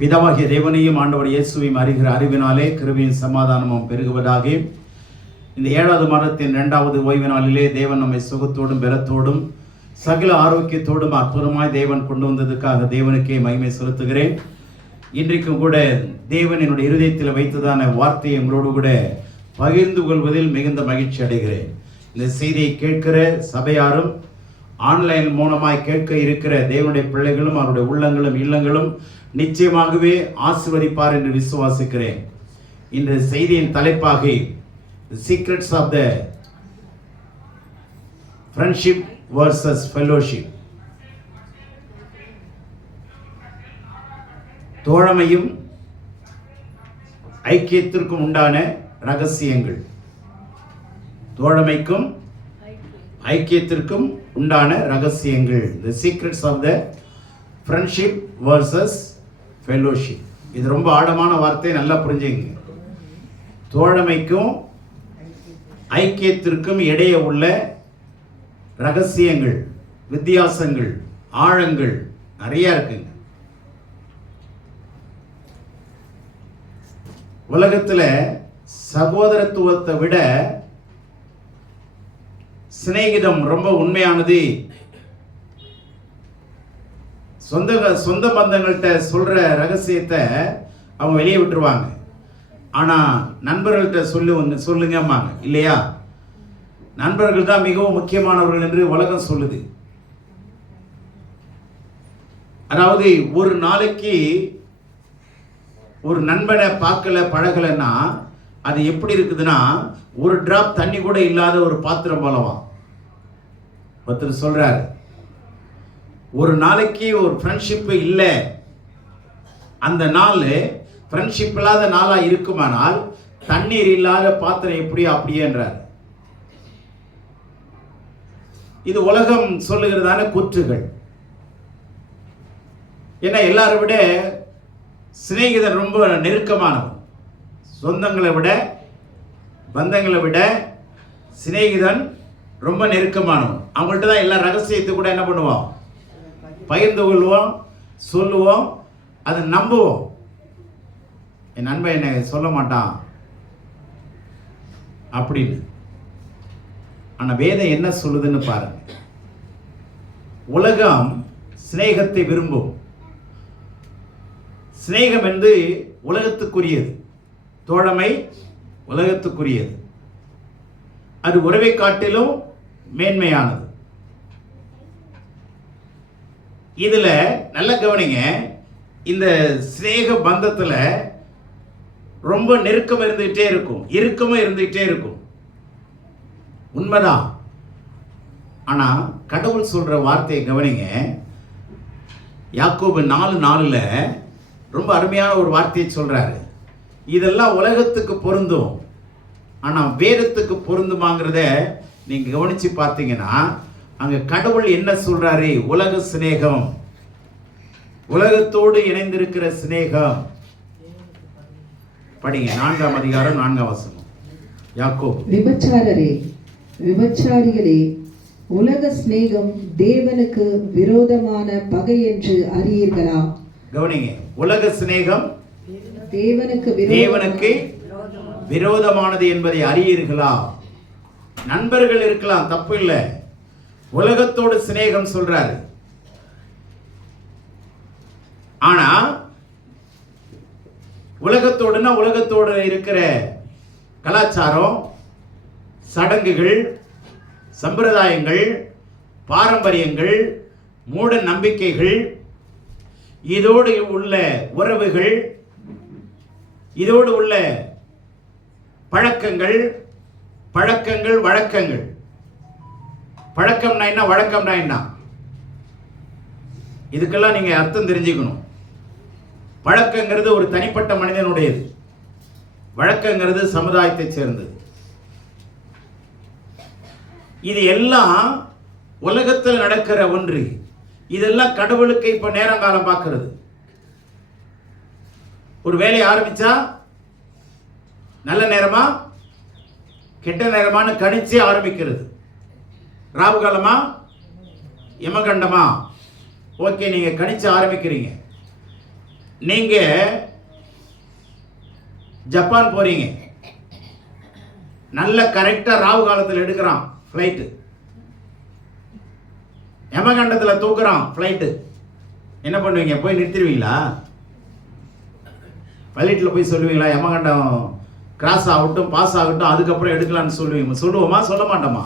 பிதாவாகிய தேவனையும் ஆண்டவர் இயேசுவையும் அறிகிற அறிவினாலே கிருபையும் சமாதானமும் பெருகுவதாக. இந்த 7வது மாதத்தின் 2வது ஓய்வு நாளிலே தேவன் நம்மை சுகத்தோடும் பலத்தோடும் சகல ஆரோக்கியத்தோடும் அற்புதமாய் தேவன் கொண்டு வந்ததுக்காக தேவனுக்கே மகிமை செலுத்துகிறேன். இன்றைக்கும் கூட தேவன் என்னுடைய இருதயத்தில் வைத்ததான வார்த்தையை உங்களோடு கூட பகிர்ந்து கொள்வதில் மிகுந்த மகிழ்ச்சி அடைகிறேன். இந்த செய்தியை கேட்கிற சபையாரும் ஆன்லைன் மூலமாய் கேட்க இருக்கிற தேவனுடைய பிள்ளைகளும் அவருடைய உள்ளங்களும் இல்லங்களும் நிச்சயமாகவே ஆசீர்வதிப்பார் என்று விசுவாசிக்கிறேன். இந்த செய்தியின் தலைப்பாக secrets of the friendship versus fellowship, தோழமையும் ஐக்கியத்திற்கும் உண்டான ரகசியங்கள். தோழமைக்கும் ஐக்கியத்திற்கும் உண்டான ரகசியங்கள், the secrets of the friendship versus fellowship. இது ரொம்ப ஆழமான வார்த்தை, நல்லா புரிஞ்சுங்க. தோழமைக்கும் ஐக்கியத்திற்கும் இடையே உள்ள ரகசியங்கள், வித்தியாசங்கள், ஆழங்கள் நிறைய இருக்குங்க. உலகத்தில் சகோதரத்துவத்தை விட சிநேகிதம் ரொம்ப உண்மையானது. சொந்த பந்தங்கள்கிட்ட சொல்ற ரகசியத்தை அவங்க வெளியே விட்டுருவாங்க. ஆனால் நண்பர்கள்ட்ட சொல்லுங்கம்மாங்க இல்லையா? நண்பர்கள் தான் மிகவும் முக்கியமானவர்கள் என்று உலகம் சொல்லுது. அதாவது ஒரு நாளைக்கு ஒரு நண்பனை பார்க்கல பழகலைன்னா அது எப்படி இருக்குதுன்னா, ஒரு டிராப் தண்ணி கூட இல்லாத ஒரு பாத்திரம் போலவா. ஒருத்தர் சொல்றாரு, ஒரு நாளைக்கு ஒரு ஃப்ரெண்ட்ஷிப் இல்லை, அந்த நாள் ஃப்ரெண்ட்ஷிப் இல்லாத நாளாக இருக்குமானால் தண்ணீர் இல்லாத பாத்திரம் எப்படியோ அப்படியேன்றார். இது உலகம் சொல்லுகிறதான கூற்றுகள். ஏன்னா எல்லாரை விட சிநேகிதன் ரொம்ப நெருக்கமானவன். சொந்தங்களை விட பந்தங்களை விட சிநேகிதன் ரொம்ப நெருக்கமானவன். அவங்கள்ட்ட தான் எல்லா ரகசியத்தை கூட என்ன பண்ணுவோம், பகிர்ந்து கொள்வோம், சொல்லுவோம், அதை நம்புவோம். என் நண்பன் என்னை சொல்ல மாட்டான் அப்படின்னு. ஆனால் வேதம் என்ன சொல்லுதுன்னு பாருங்க. உலகம் சிநேகத்தை விரும்பும். சிநேகம் என்று உலகத்துக்குரியது, தோழமை உலகத்துக்குரியது. அது உறவை காட்டிலும் மேன்மையானது. இதுல நல்ல கவனிங்க, இந்த சிநேக பந்தத்துல ரொம்ப நெருக்கம் இருந்துகிட்டே இருக்கும், இறுக்கமும் இருந்துகிட்டே இருக்கும். உண்மைதான். ஆனா கடவுள் சொல்ற வார்த்தையை கவனிங்க. யாக்கோபு 4:4 ரொம்ப அருமையான ஒரு வார்த்தையை சொல்றாரு. இதெல்லாம் உலகத்துக்கு பொருந்தும், ஆனா வேதத்துக்கு பொருந்துமாங்கிறத நீங்க கவனிச்சு பார்த்தீங்கன்னா, அங்க கடவுள் என்ன சொல்றாரு? உலக சிநேகம், உலகத்தோடு இணைந்திருக்கிற சிநேகம். படிங்க 4ஆம் அதிகாரம் 4ஆம் வசனம். யாக்கோபு, விபச்சாரிகளே, உலக சிநேகம் தேவனுக்கு விரோதமான பகை என்று அறியீர்களா? கவனிங்க, உலக சிநேகம் தேவனுக்கு விரோதமானது என்பதை அறியீர்களா? நண்பர்கள் இருக்கலாம், தப்பு இல்லை. உலகத்தோடு சிநேகம் சொல்றாரு. ஆனா உலகத்தோடுனா உலகத்தோடு இருக்கிற கலாச்சாரம், சடங்குகள், சம்பிரதாயங்கள், பாரம்பரியங்கள், மூட நம்பிக்கைகள், இதோடு உள்ள உறவுகள், இதோடு உள்ள பழக்கங்கள், வழக்கங்கள். பழக்கம்னா என்ன, வழக்கம்னா என்ன? இதுக்கெல்லாம் நீங்க அர்த்தம் தெரிஞ்சுக்கணும். பழக்கங்கிறது ஒரு தனிப்பட்ட மனிதனுடையது, வழக்கங்கிறது சமுதாயத்தை சேர்ந்தது. இது எல்லாம் உலகத்தில் நடக்கிற ஒன்று. இதெல்லாம் கடவுளுக்கு இப்ப நேரங்காலம் பார்க்கிறது. ஒரு வேலையை ஆரம்பிச்சா நல்ல நேரமா கெட்ட நேரமானு கணிச்சு ஆரம்பிக்கிறது. ராவு காலமா யமகண்டமா, ஓகே, நீங்க கணிச்சு ஆரம்பிக்கிறீங்க. நீங்க ஜப்பான் போறீங்க, நல்ல கரெக்டா ராவு காலத்தில் எடுக்கிறான் ஃப்ளைட்டு, யமகண்டத்தில் தூக்குறான் ஃப்ளைட்டு, என்ன பண்ணுவீங்க? போய் நிறுத்திடுவீங்களா? பைலட்டில் போய் சொல்லுவீங்களா யமகண்டம் கிராஸ் ஆகட்டும் பாஸ் ஆகட்டும் அதுக்கப்புறம் எடுக்கலான்னு சொல்லுவோமா? சொல்ல மாட்டோமா?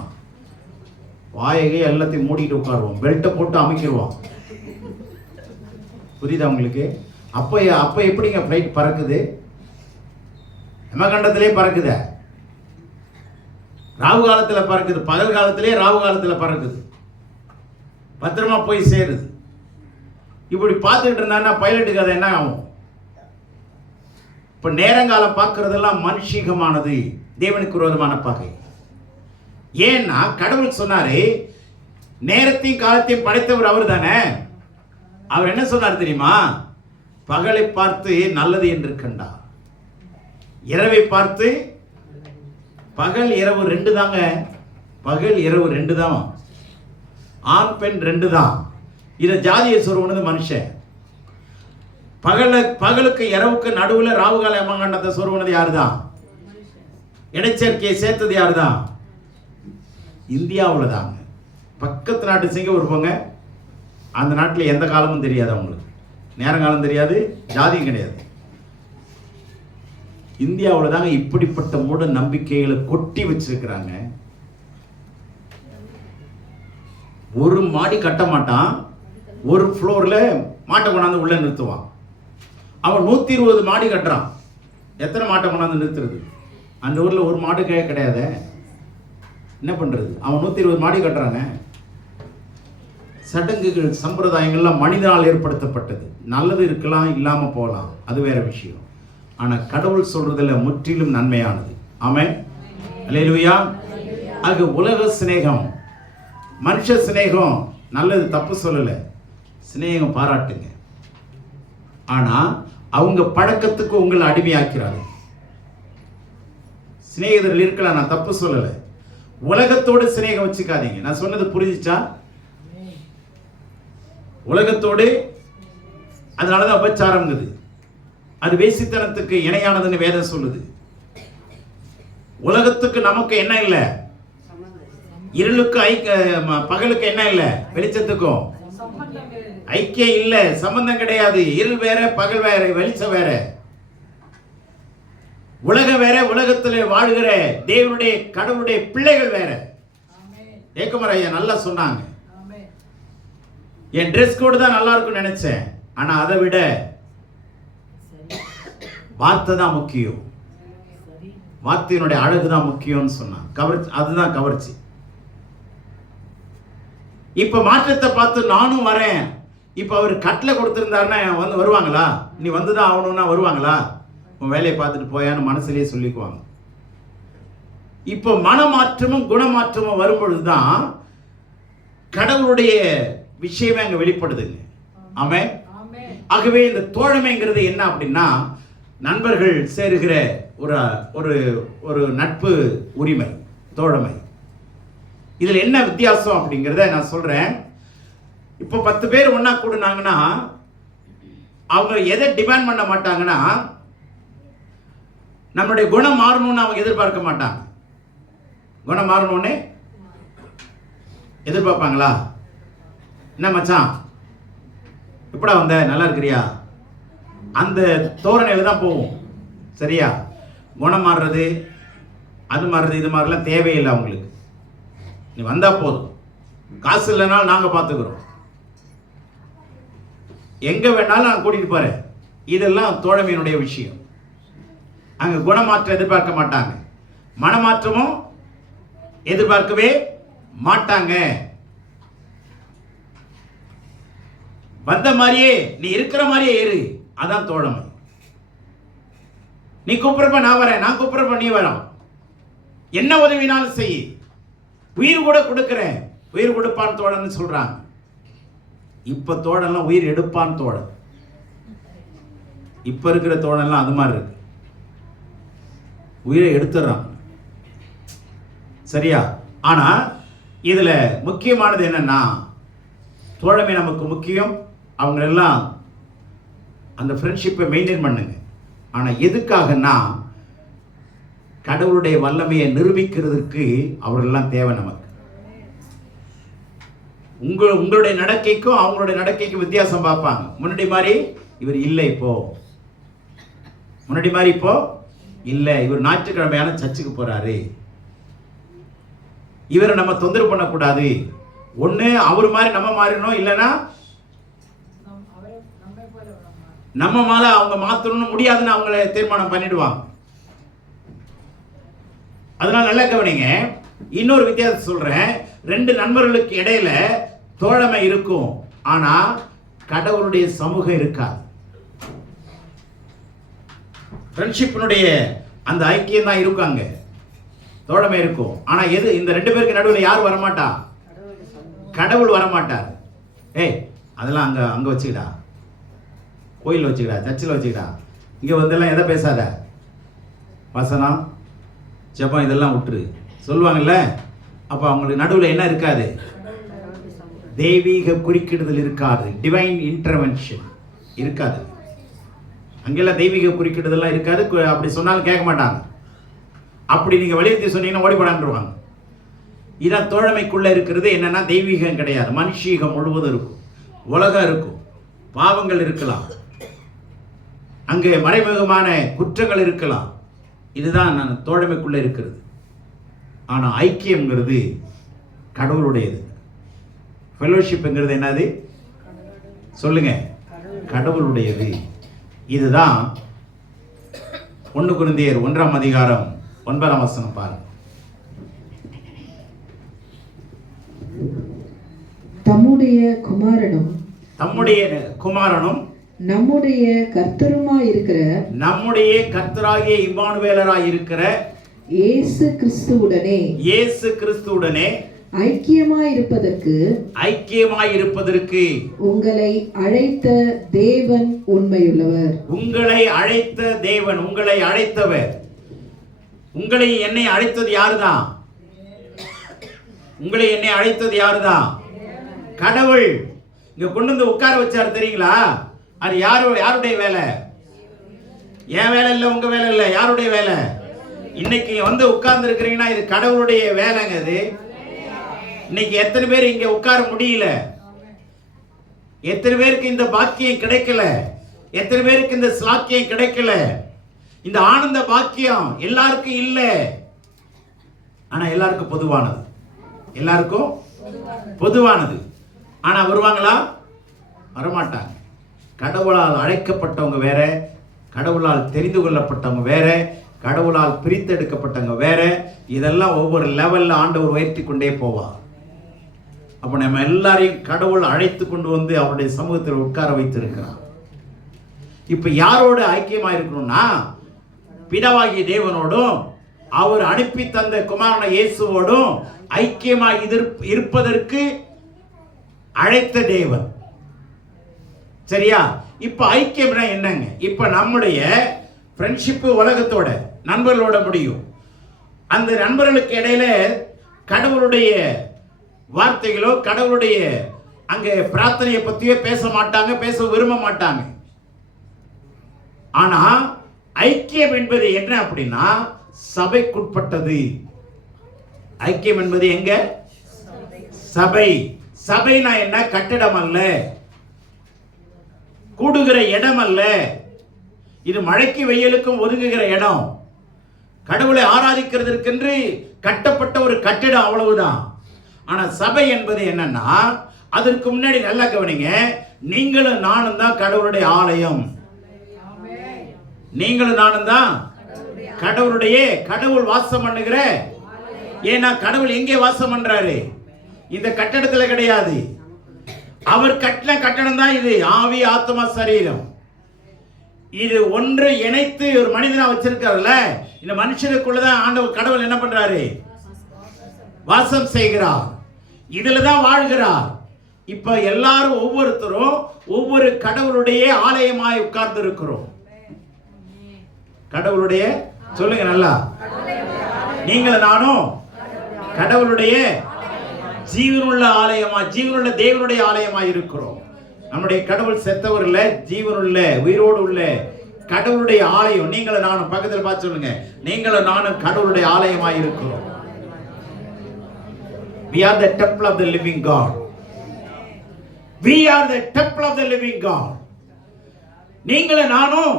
வாயகை எல்லாத்தையும் மூடிட்டு உட்காருவோம், பெல்ட்டை போட்டு அமைக்கிடுவோம். புரியுதா உங்களுக்கு? அப்போ எப்படிங்க ஃப்ளைட் பறக்குது? யமகண்டத்திலே பறக்குத, ராவு காலத்தில் பறக்குது, பகல் காலத்திலே ராவு காலத்தில் பறக்குது, பத்திரமா போய் சேருது. இப்படி பார்த்துக்கிட்டு இருந்தான்னா பைலட்டுக்கு அது என்ன ஆகும்? இப்போ நேரங்காலம் பார்க்கறதெல்லாம் மனுஷிகமானது, தேவனுக்கு விரோதமான பகை. ஏன்னா கடவுள் சொன்னாரு, நேரத்தையும் காலத்தையும் படைத்தவர் அவர் தானே. அவர் என்ன சொன்னார் தெரியுமா? பகலை பார்த்து நல்லது என்று கண்டார், இரவை பார்த்து, பகல் இரவு ரெண்டு தாங்க, பகல் இரவு ரெண்டு தான், ஆண் பெண் ரெண்டு தான். இதை ஜாதியை சொருவனது மனுஷன். பகலுக்கு இரவுக்கு நடுவில் ராவுகால யமகண்டத்தை சொருவனது யாரு தான்? இடைச்சேர்க்கையை சேர்த்தது யாரு தான்? இந்தியாவில் தாங்க. பக்கத்து நாட்டு சிங்கப்பூர் போங்க, அந்த நாட்டில் எந்த காலமும் தெரியாது அவங்களுக்கு, நேரங்காலம் தெரியாது, ஜாதியும் கிடையாது. இந்தியாவில் தாங்க இப்படிப்பட்ட மூட நம்பிக்கைகளை கொட்டி வச்சிருக்கிறாங்க. ஒரு மாடி கட்ட மாட்டான், ஒரு ஃப்ளோரில் மாட்டை கொண்டாந்து உள்ள நிறுத்துவான். அவன் 120 மாடி கட்டுறான், எத்தனை மாட்டை கொண்டாந்து நிறுத்துறது? அந்த ஊரில் ஒரு மாடு கிடையாது, என்ன பண்ணுறது? அவன் 120 மாடி கட்டுறாங்க. சடங்குகள் சம்பிரதாயங்கள்லாம் மனிதனால் ஏற்படுத்தப்பட்டது. நல்லது இருக்கலாம், இல்லாமல் போகலாம், அது வேற விஷயம். ஆனால் கடவுள் சொல்றதுல முற்றிலும் நன்மையானது. ஆமென், அல்லேலூயா. அது உலக சிநேகம், மனுஷ சிநேகம் நல்லது, தப்பு சொல்லலை, சிநேகம் பாராட்டுங்க. ஆனால் அவங்க பழக்கத்துக்கு உங்களை அடிமையாக்கிறாங்க. சிநேகிதர்கள் இருக்கலாம், நான் தப்பு சொல்லலை. உலகத்தோடு சிநேகம் வச்சுக்காதீங்க. நான் சொன்னது புரிஞ்சிச்சா? உலகத்தோடு, அதனாலதான் உபச்சாரம்ங்குது, அது வேசித்தனத்துக்கு இணையானதுன்னு வேதம் சொல்லுது. உலகத்துக்கு நமக்கு என்ன இல்லை? இருளுக்கு பகலுக்கு என்ன இல்லை? வெளிச்சத்துக்கும் ஐக்கியம் இல்லை, சம்பந்தம் கிடையாது. இருள் வேற, பகல் வேற, வெளிச்சம் வேற. உலகம் வேற, உலகத்தில் வாழ்கிற தேவனுடைய கடவுளுடைய பிள்ளைகள் வேற. ஏக்கமர் ஐயா நல்லா சொன்னாங்க. என் ட்ரெஸ் கோடு தான் நல்லா இருக்கும்னு நினைச்சேன், ஆனா அதை விட வார்த்தை தான் முக்கியம், வார்த்தையினுடைய அழகு தான் முக்கியம்னு சொன்னான். கவர்ச்சி, அதுதான் கவர்ச்சி. இப்ப மாற்றத்தை பார்த்து நானும் வரேன். இப்ப அவர் கட்டளை கொடுத்திருந்தாருன்னா வந்து வருவாங்களா? நீ வந்துதான் ஆகணும்னா வருவாங்களா? உன் வேலையை பார்த்துட்டு போயான்னு மனசுலயே சொல்லிக்குவாங்க. இப்போ மனமாற்றமும் குணமாற்றமும் வரும்பொழுதுதான் கடவுளுடைய விஷயமே அங்க வெளிப்படுதுங்க. ஆமென். ஆகவே இந்த தோழமைங்கிறது என்ன அப்படின்னா, நண்பர்கள் சேருகிற ஒரு ஒரு ஒரு நட்பு உரிமை, தோழமை. இதுல என்ன வித்தியாசம் அப்படிங்கிறத நான் சொல்றேன். இப்போ 10 பேர் ஒன்னா கூடுனாங்கன்னா அவங்க எதை டிமாண்ட் பண்ண மாட்டாங்கன்னா, நம்மளுடைய குணம் மாறணும்னு அவங்க எதிர்பார்க்க மாட்டாங்க. குணம் மாறணும்னு எதிர்பார்ப்பாங்களா? என்ன மச்சான் எப்படா வந்த, நல்லா இருக்கிறியா? அந்த தோரணையில தான் போவோம். சரியா? குணம் மாறுறது, அது மாறுறது, இது மாதிரிலாம் தேவையில்லை அவங்களுக்கு. நீ வந்தா போதும், காசு இல்லைனாலும் நாங்க பார்த்துக்கிறோம், எங்க வேணாலும் நான் கூட்டிட்டு போறேன். இதெல்லாம் தோழமையினுடைய விஷயம். அங்க குணமாற்றம் எதிர்பார்க்க மாட்டாங்க, மனமாற்றமும் எதிர்பார்க்கவே மாட்டாங்க. வந்த மாதிரியே நீ இருக்கிற மாதிரியே ஏறு, அதான் தோழமை. நீ கூப்பிடுறப்ப நான் வரேன், நான் கூப்பிடுறப்ப நீ வரோம், என்ன உதவினாலும் செய், உயிர் கூட கொடுக்கிறேன். உயிர் கொடுப்பான் தோழன்னு சொல்றாங்க. இப்ப தோழன்லாம் உயிர் எடுப்பான் தோழன். இப்ப இருக்கிற தோழன்லாம் அது மாதிரி இருக்கு, உயிரை எடுத்துறான். சரியா? ஆனா இதுல முக்கியமானது என்னன்னா, தோழமை நமக்கு முக்கியம். அவங்க எல்லாம் அந்த ஃப்ரெண்ட்ஷிப்பை மெயின்டைன் பண்ணுங்க. ஆனால் எதுக்காகனா கடவுளுடைய வல்லமையை நிரூபிக்கிறதுக்கு அவர்களெல்லாம் தேவை நமக்கு. உங்களுடைய நடக்கைக்கும் அவங்களுடைய நடக்கைக்கும் வித்தியாசம் பார்ப்பாங்க. முன்னாடி மாதிரி இவர் இல்லை, இப்போ முன்னாடி மாதிரி இப்போ இல்லை, இவர் ஞாயிற்றுக்கிழமையான சர்ச்சுக்கு போறாரு, இவரை நம்ம தொந்தரவு பண்ணக்கூடாது. ஒன்று அவர் மாதிரி நம்ம மாறினோம், இல்லைன்னா நம்ம மேல அவங்க மாற்றணும்னு முடியாதுன்னு அவங்கள தீர்மானம் பண்ணிடுவாங்க. அதனால நல்லா கவனிங்க. இன்னொரு வித்தியாசம் சொல்றேன். 2 நண்பர்களுக்கு இடையில தோழமை இருக்கும், ஆனா கடவுளுடைய சமூகம் இருக்காது. ஃப்ரெண்ட்ஷிப்பினுடைய அந்த ஐக்கியம் தான் இருக்காங்க, தோழமை இருக்கும். ஆனா எது இந்த 2 பேருக்கு நடுவில் யார் வரமாட்டா? கடவுள் வரமாட்டார். ஏய் அதெல்லாம் அங்க வச்சுக்கிடா, கோயில் வச்சுக்கிடா, சர்ச்சில் வச்சுக்கிடா, இங்க வந்தெல்லாம் எதை பேசாத, வசனம் ஜெபம் இதெல்லாம் விட்டுரு சொல்லுவாங்கல்ல. அப்போ அவங்களுக்கு நடுவில் என்ன இருக்காது? தெய்வீக குறுக்கிடுதல் இருக்காது, டிவைன் இன்டர்வென்ஷன் இருக்காது. அங்கெல்லாம் தெய்வீக குறுக்கிடுதல்லாம் இருக்காது. அப்படி சொன்னாலும் கேட்க மாட்டாங்க. அப்படி நீங்கள் வலியுறுத்தி சொன்னீங்கன்னா ஓடி போடான்ருவாங்க. இதான் தோழமைக்குள்ளே இருக்கிறது. என்னன்னா தெய்வீகம் கிடையாது, மனுஷீகம் முழுவதும் இருக்கும், உலகம் இருக்கும், பாவங்கள் இருக்கலாம், அங்கே மறைமுகமான குற்றங்கள் இருக்கலாம். இதுதான் நான் தோழமைக்குள்ளே இருக்கிறது. ஆனால் ஐக்கியம்ங்கிறது கடவுளுடையது. ஃபெலோஷிப்ங்கிறது என்னது சொல்லுங்க? கடவுளுடையது. இதுதான் 1 கொரிந்தியர் 1ஆம் அதிகாரம் 9ஆம் வசனம் பாருங்க. தம்முடைய குமாரனும் நம்முடைய கர்த்தருமாய் இருக்கிற நம்முடைய கர்த்தராகிய இம்மானுவேலராய் இருக்கிற இயேசு கிறிஸ்துவுடனே ஐக்கியமாய் இருப்பதற்கு உங்களை அழைத்த தேவன் உண்மையுள்ளவர். உங்களை அழைத்தவர். உங்களை என்னை அழைத்தது யாருதான்? உங்களை என்னை அழைத்தது யாருதான்? கடவுள். இங்க கொண்டு வந்து உட்கார வச்சாரு தெரியுங்களா? அது யாருடைய வேலை? என் வேலை இல்லை, உங்க வேலை இல்லை. யாருடைய வேலை? இன்னைக்கு வந்து உட்கார்ந்து இருக்கிறீங்கன்னா இது கடவுளுடைய வேலைங்க. இது இன்னைக்கு எத்தனை பேர் இங்க உட்கார முடியல? எத்தனை பேருக்கு இந்த பாக்கியம் கிடைக்கல? எத்தனை பேருக்கு இந்த ஸ்லாக்கியம் கிடைக்கல? இந்த ஆனந்த பாக்கியம் எல்லாருக்கும் இல்லை, ஆனா எல்லாருக்கும் பொதுவானது. எல்லாருக்கும் பொதுவானது. ஆனா வருவாங்களா? வரமாட்டாங்க. கடவுளால் அழைக்கப்பட்டவங்க வேற, கடவுளால் தெரிந்து கொள்ளப்பட்டவங்க வேற, கடவுளால் பிரித்தெடுக்கப்பட்டவங்க வேற. இதெல்லாம் ஒவ்வொரு லெவல்ல ஆண்டவர் உயர்த்தி கொண்டே போவார். அப்ப நம்ம எல்லாரையும் கடவுள் அழைத்து கொண்டு வந்து அவருடைய சமூகத்தில் உட்கார வைத்திருக்கிறார். இப்ப யாரோட ஐக்கியமா இருக்கணும்னா பிதாவாகிய தேவனோடும் அவர் அனுப்பி தந்த குமாரன இயேசுவோடும் ஐக்கியமாய் இருப்பதற்கு அழைத்த தேவன். சரியா? இப்ப ஐக்கியம்னா என்னங்க? இப்ப நம்முடைய ஃப்ரெண்ட்ஷிப் உலகத்தோட நண்பர்களோட முடியும். அந்த நண்பர்களுக்கு இடையில கடவுளுடைய வார்த்தைகளோ கடவுளுடைய அங்கே பிரார்த்தனையை பத்தியோ பேச மாட்டாங்க, பேச விரும்ப மாட்டாங்க. ஆனா ஐக்கியம் என்பது என்ன அப்படின்னா சபைக்குட்பட்டது. ஐக்கியம் என்பது எங்க? சபை. சபைனா என்ன? கட்டிடம் அல்ல, கூடுகிற இடம் அல்ல. இது மழைக்கு வெயிலுக்கும் ஒதுங்குகிற இடம். கடவுளை ஆராதிக்கிறதுக்கென்று கட்டப்பட்ட ஒரு கட்டிடம், அவ்வளவுதான். ஆனா சபை என்பது என்னன்னா அதற்கு முன்னாடி நல்லா கவனிங்க, நீங்களும் நானும் தான் கடவுளுடைய ஆலயம். நீங்களும் நானும் தான் கடவுளுடைய, கடவுள் வாசம் பண்ணுகிற. ஏன்னா கடவுள் எங்கே வாசம் பண்றாரு? இந்த கட்டடத்துல கிடையாது. அவர் கட்டின கட்டடம் தான் இது. ஆவி, ஆத்மா, சரீரம். இது ஒன்று இணைத்து ஒரு மனிதனா வச்சிருக்காருல்ல, இந்த மனுஷனுக்குள்ளதான் ஆண்டவர் கடவுள் என்ன பண்றாரு? வாசம் செய்கிறார். இதுலதான் வாழ்கிறார். இப்ப எல்லாரும் ஒவ்வொருத்தரும் ஒவ்வொரு கடவுளுடைய ஆலயமாய் உட்கார்ந்து இருக்கிறோம். கடவுளுடைய சொல்லுங்க நல்லா, நீங்களும் நானும் கடவுளுடைய ஜீவனுள்ள ஆலயமா, ஜீவனுள்ள தேவனுடைய ஆலயமாய் இருக்கிறோம். நம்முடைய கடவுள் செத்தவர் இல்ல, ஜீவனுள்ள உயிரோடு உள்ள கடவுளுடைய ஆலயம். நீங்களும் நானும் பக்கத்தில் பார்த்து சொல்லுங்க, நீங்களும் நானும் கடவுளுடைய ஆலயமாய் இருக்கிறோம். We are the temple of the living God. We are the temple of the living God. நீங்களும் நானும்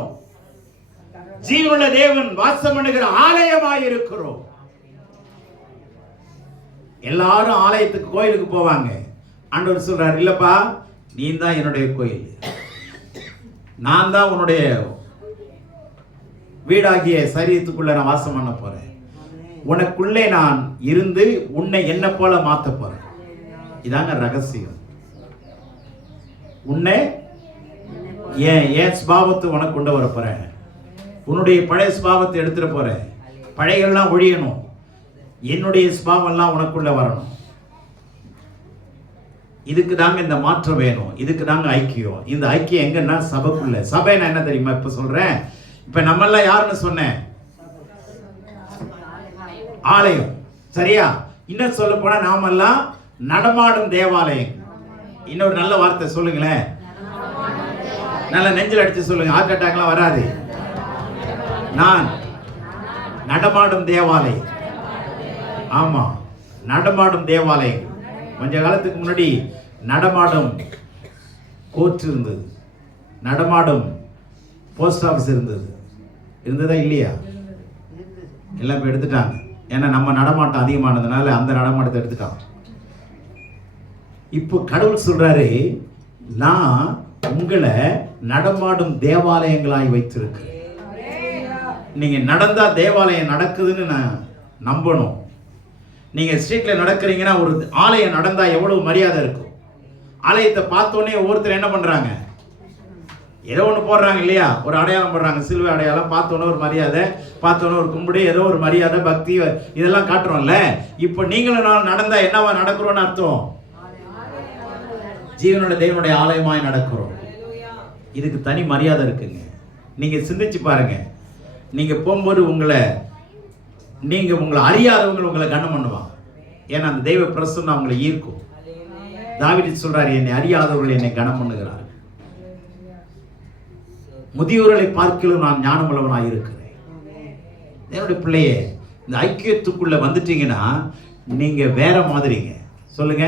ஜீவனுள்ள தேவன் வாசம் பண்ணுகிற ஆலயமாய் இருக்கிறோம். எல்லாரும் ஆலயத்துக்கு கோயிலுக்கு போவாங்க. ஆண்டவர் சொல்றார், இல்லப்பா நீ தான் என்னுடைய கோயில், நான் தான் உன்னுடைய வீடாகிய சரீரத்துக்குள்ள நான் வாசம் பண்ண போறேன். உனக்குள்ளே நான் இருந்து உன்னை என்ன போல மாத்த போறேன். இதாங்க ரகசியம். உன்னை என் ஸ்பாவத்தை உனக்கு கொண்டு வர போறேன். உன்னுடைய பழைய ஸ்பாவத்தை எடுத்துட்டு போறேன். பழையெல்லாம் ஒழியணும். என்னுடைய ஸ்பாவம் எல்லாம் உனக்குள்ள வரணும். இதுக்கு தாங்க இந்த மாற்றம் வேணும். இதுக்கு தாங்க ஐக்கியம். இந்த ஐக்கியம் எங்கன்னா சபைக்குள்ள. சபை நான் என்ன தெரியுமா இப்ப சொல்றேன்? இப்ப நம்ம எல்லாம் யாருன்னு சொன்னேன்? ஆலயம். சரியா? இன்னும் சொல்ல போனா நாமெல்லாம் நடமாடும் தேவாலயம். இன்னொரு நல்ல வார்த்தை சொல்லுங்களேன், நல்ல நெஞ்சில் அடிச்சு சொல்லுங்க, ஹார்ட் அட்டாக்லாம் வராது. நான் நடமாடும் தேவாலயம். ஆமா, நடமாடும் தேவாலயம். கொஞ்ச காலத்துக்கு முன்னாடி நடமாடும் கோர்ட் இருந்தது, நடமாடும் போஸ்ட் ஆஃபீஸ் இருந்ததா இல்லையா? எல்லாம் இப்போ எடுத்துட்டாங்க. ஏன்னா நம்ம நடமாட்டம் அதிகமானதுனால அந்த நடமாட்டத்தை எடுத்துட்டாங்க. இப்போ கடவுள் சொல்றாரு, நான் உங்களை நடமாடும் தேவாலயங்களாய் வைத்திருக்கிறேன். நீங்க நடந்தா தேவாலயம் நடக்குதுன்னு நான் நம்பணும். நீங்க ஸ்ட்ரீட்ல நடக்கிறீங்கன்னா ஒரு ஆலயம் நடந்தா எவ்வளவு மரியாதை இருக்கும். ஆலயத்தை பார்த்தோன்னே ஒவ்வொருத்தர் என்ன பண்றாங்க, ஏதோ ஒன்று போடுறாங்க இல்லையா, ஒரு அடையாளம் போடுறாங்க, சிலுவை அடையாளம். பார்த்தோன்னே ஒரு மரியாதை, பார்த்தோன்னே ஒரு கும்பிடு, ஏதோ ஒரு மரியாதை, பக்தி, இதெல்லாம் காட்டுறோம்ல. இப்போ நீங்களும் நான் நடந்தா என்னவா நடக்கிறோம்னு அர்த்தம்? ஜீவனுடைய தேவனுடைய ஆலயமாய் நடக்கிறோம். இதுக்கு தனி மரியாதை இருக்குங்க. நீங்க சிந்திச்சு பாருங்க. நீங்க போகும்போது உங்களை அறியாதவங்க உங்களை கனம் பண்ணுவாங்க. ஏன்னா அந்த தெய்வ பிரசன்னம் அவங்களை ஈர்க்கும். தாவீது சொல்றாரு, என்னை அறியாதவர்கள் என்னை கனம் பண்ணுகிறார். முதியோர்களை பார்க்கலும் நான் ஞானமுள்ளவனாக இருக்கிறேன். என்னுடைய பிள்ளையே, இந்த ஐக்கியத்துக்குள்ள வந்துட்டீங்கன்னா நீங்க வேற மாதிரிங்க. சொல்லுங்க,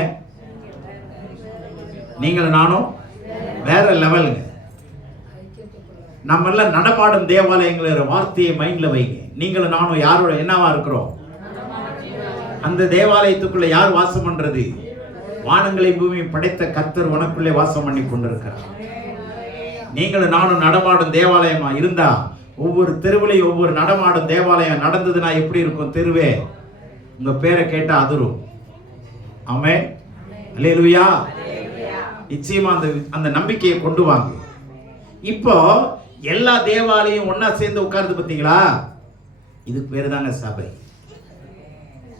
நீங்களும் நானும் வேற லெவலுங்க. நம்ம எல்லாம் நடமாடும் தேவாலயங்கிற வார்த்தையை மைண்ட்ல வைங்க. நீங்களும் நானும் யாரோட என்னவா இருக்கிறோம்? அந்த தேவாலயத்துக்குள்ள யார் வாசம் பண்றது? வானங்களை பூமியை படைத்த கர்த்தர் உனக்குள்ளே வாசம் பண்ணி கொண்டிருக்கிறார். நீங்களும் நானும் நடமாடும் தேவாலயமா இருந்தா, ஒவ்வொரு தெருவிலையும் ஒவ்வொரு நடமாடும் தேவாலயம் நடந்ததுன்னா எப்படி இருக்கும்? தெருவே உங்க பேரை கேட்டா அதிரும். ஆமென், அல்லேலூயா. நிச்சயமா அந்த நம்பிக்கையை கொண்டு வாங்க. இப்போ எல்லா தேவாலயம் ஒன்னா சேர்ந்து உட்கார்ந்து பார்த்தீங்களா? இதுக்கு பேரு தாங்க சபை.